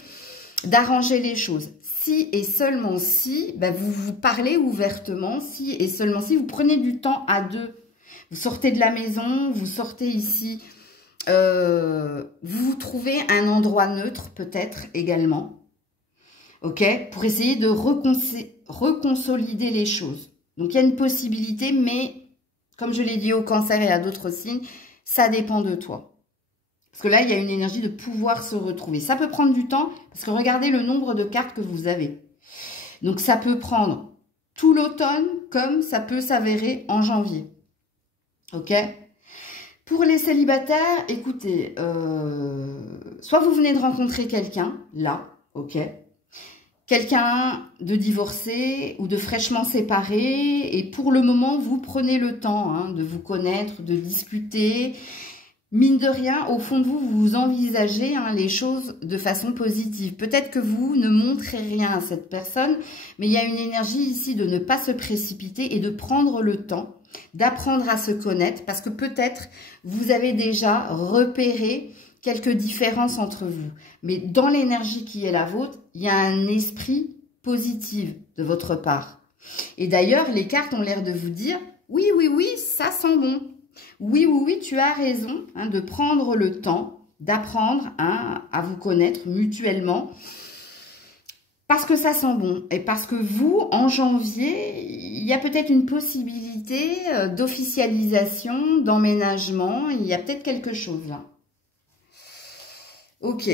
d'arranger les choses. Si et seulement si, vous vous parlez ouvertement, si et seulement si, vous prenez du temps à deux. Vous sortez de la maison, vous sortez ici... vous trouvez un endroit neutre peut-être également, ok, pour essayer de reconsolider les choses. Donc, il y a une possibilité, mais comme je l'ai dit au cancer et à d'autres signes, ça dépend de toi. Parce que là, il y a une énergie de pouvoir se retrouver. Ça peut prendre du temps, parce que regardez le nombre de cartes que vous avez. Donc, ça peut prendre tout l'automne, comme ça peut s'avérer en janvier, ok. Pour les célibataires, écoutez, soit vous venez de rencontrer quelqu'un, là, ok, quelqu'un de divorcé ou de fraîchement séparé, et pour le moment, vous prenez le temps de vous connaître, de discuter. Mine de rien, au fond de vous, vous envisagez les choses de façon positive. Peut-être que vous ne montrez rien à cette personne, mais il y a une énergie ici de ne pas se précipiter et de prendre le temps d'apprendre à se connaître, parce que peut-être vous avez déjà repéré quelques différences entre vous. Mais dans l'énergie qui est la vôtre, il y a un esprit positif de votre part. Et d'ailleurs, les cartes ont l'air de vous dire, oui, oui, oui, ça sent bon. Oui, oui, oui, tu as raison de prendre le temps d'apprendre à vous connaître mutuellement. Parce que ça sent bon et parce que vous, en janvier, il y a peut-être une possibilité d'officialisation, d'emménagement. Il y a peut-être quelque chose là. Ok.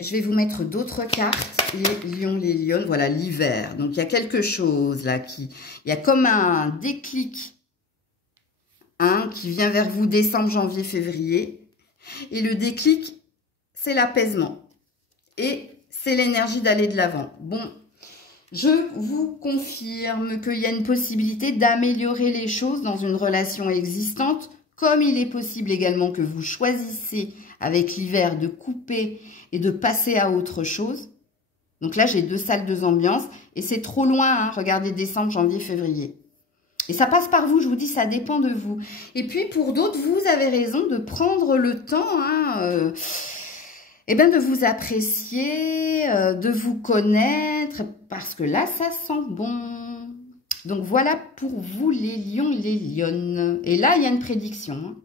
Je vais vous mettre d'autres cartes. Les lions, les lionnes. Voilà, l'hiver. Donc, il y a quelque chose là qui... Il y a comme un déclic qui vient vers vous décembre, janvier, février. Et le déclic, c'est l'apaisement. Et... c'est l'énergie d'aller de l'avant. Bon, je vous confirme qu'il y a une possibilité d'améliorer les choses dans une relation existante, comme il est possible également que vous choisissez avec l'hiver de couper et de passer à autre chose. Donc là, j'ai 2 salles, 2 ambiances, et c'est trop loin, regardez, décembre, janvier, février. Et ça passe par vous, je vous dis, ça dépend de vous. Et puis, pour d'autres, vous avez raison de prendre le temps, de vous apprécier, de vous connaître, parce que là, ça sent bon. Donc, voilà pour vous, les lions, les lionnes. Et là, il y a une prédiction.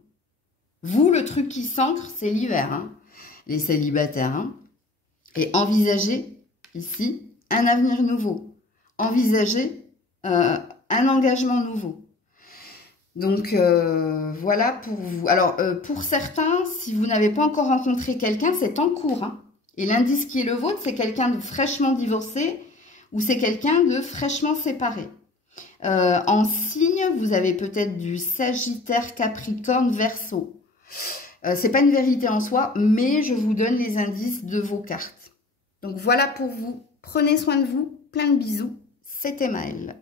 Vous, le truc qui s'ancre, c'est l'hiver, les célibataires. Et envisagez, ici, un avenir nouveau. Envisagez un engagement nouveau. Donc, voilà pour vous. Alors, pour certains, si vous n'avez pas encore rencontré quelqu'un, c'est en cours. Hein. Et l'indice qui est le vôtre, c'est quelqu'un de fraîchement divorcé ou c'est quelqu'un de fraîchement séparé. En signe, vous avez peut-être du Sagittaire, Capricorne, Verseau. C'est pas une vérité en soi, mais je vous donne les indices de vos cartes. Donc, voilà pour vous. Prenez soin de vous. Plein de bisous. C'était Maëlle.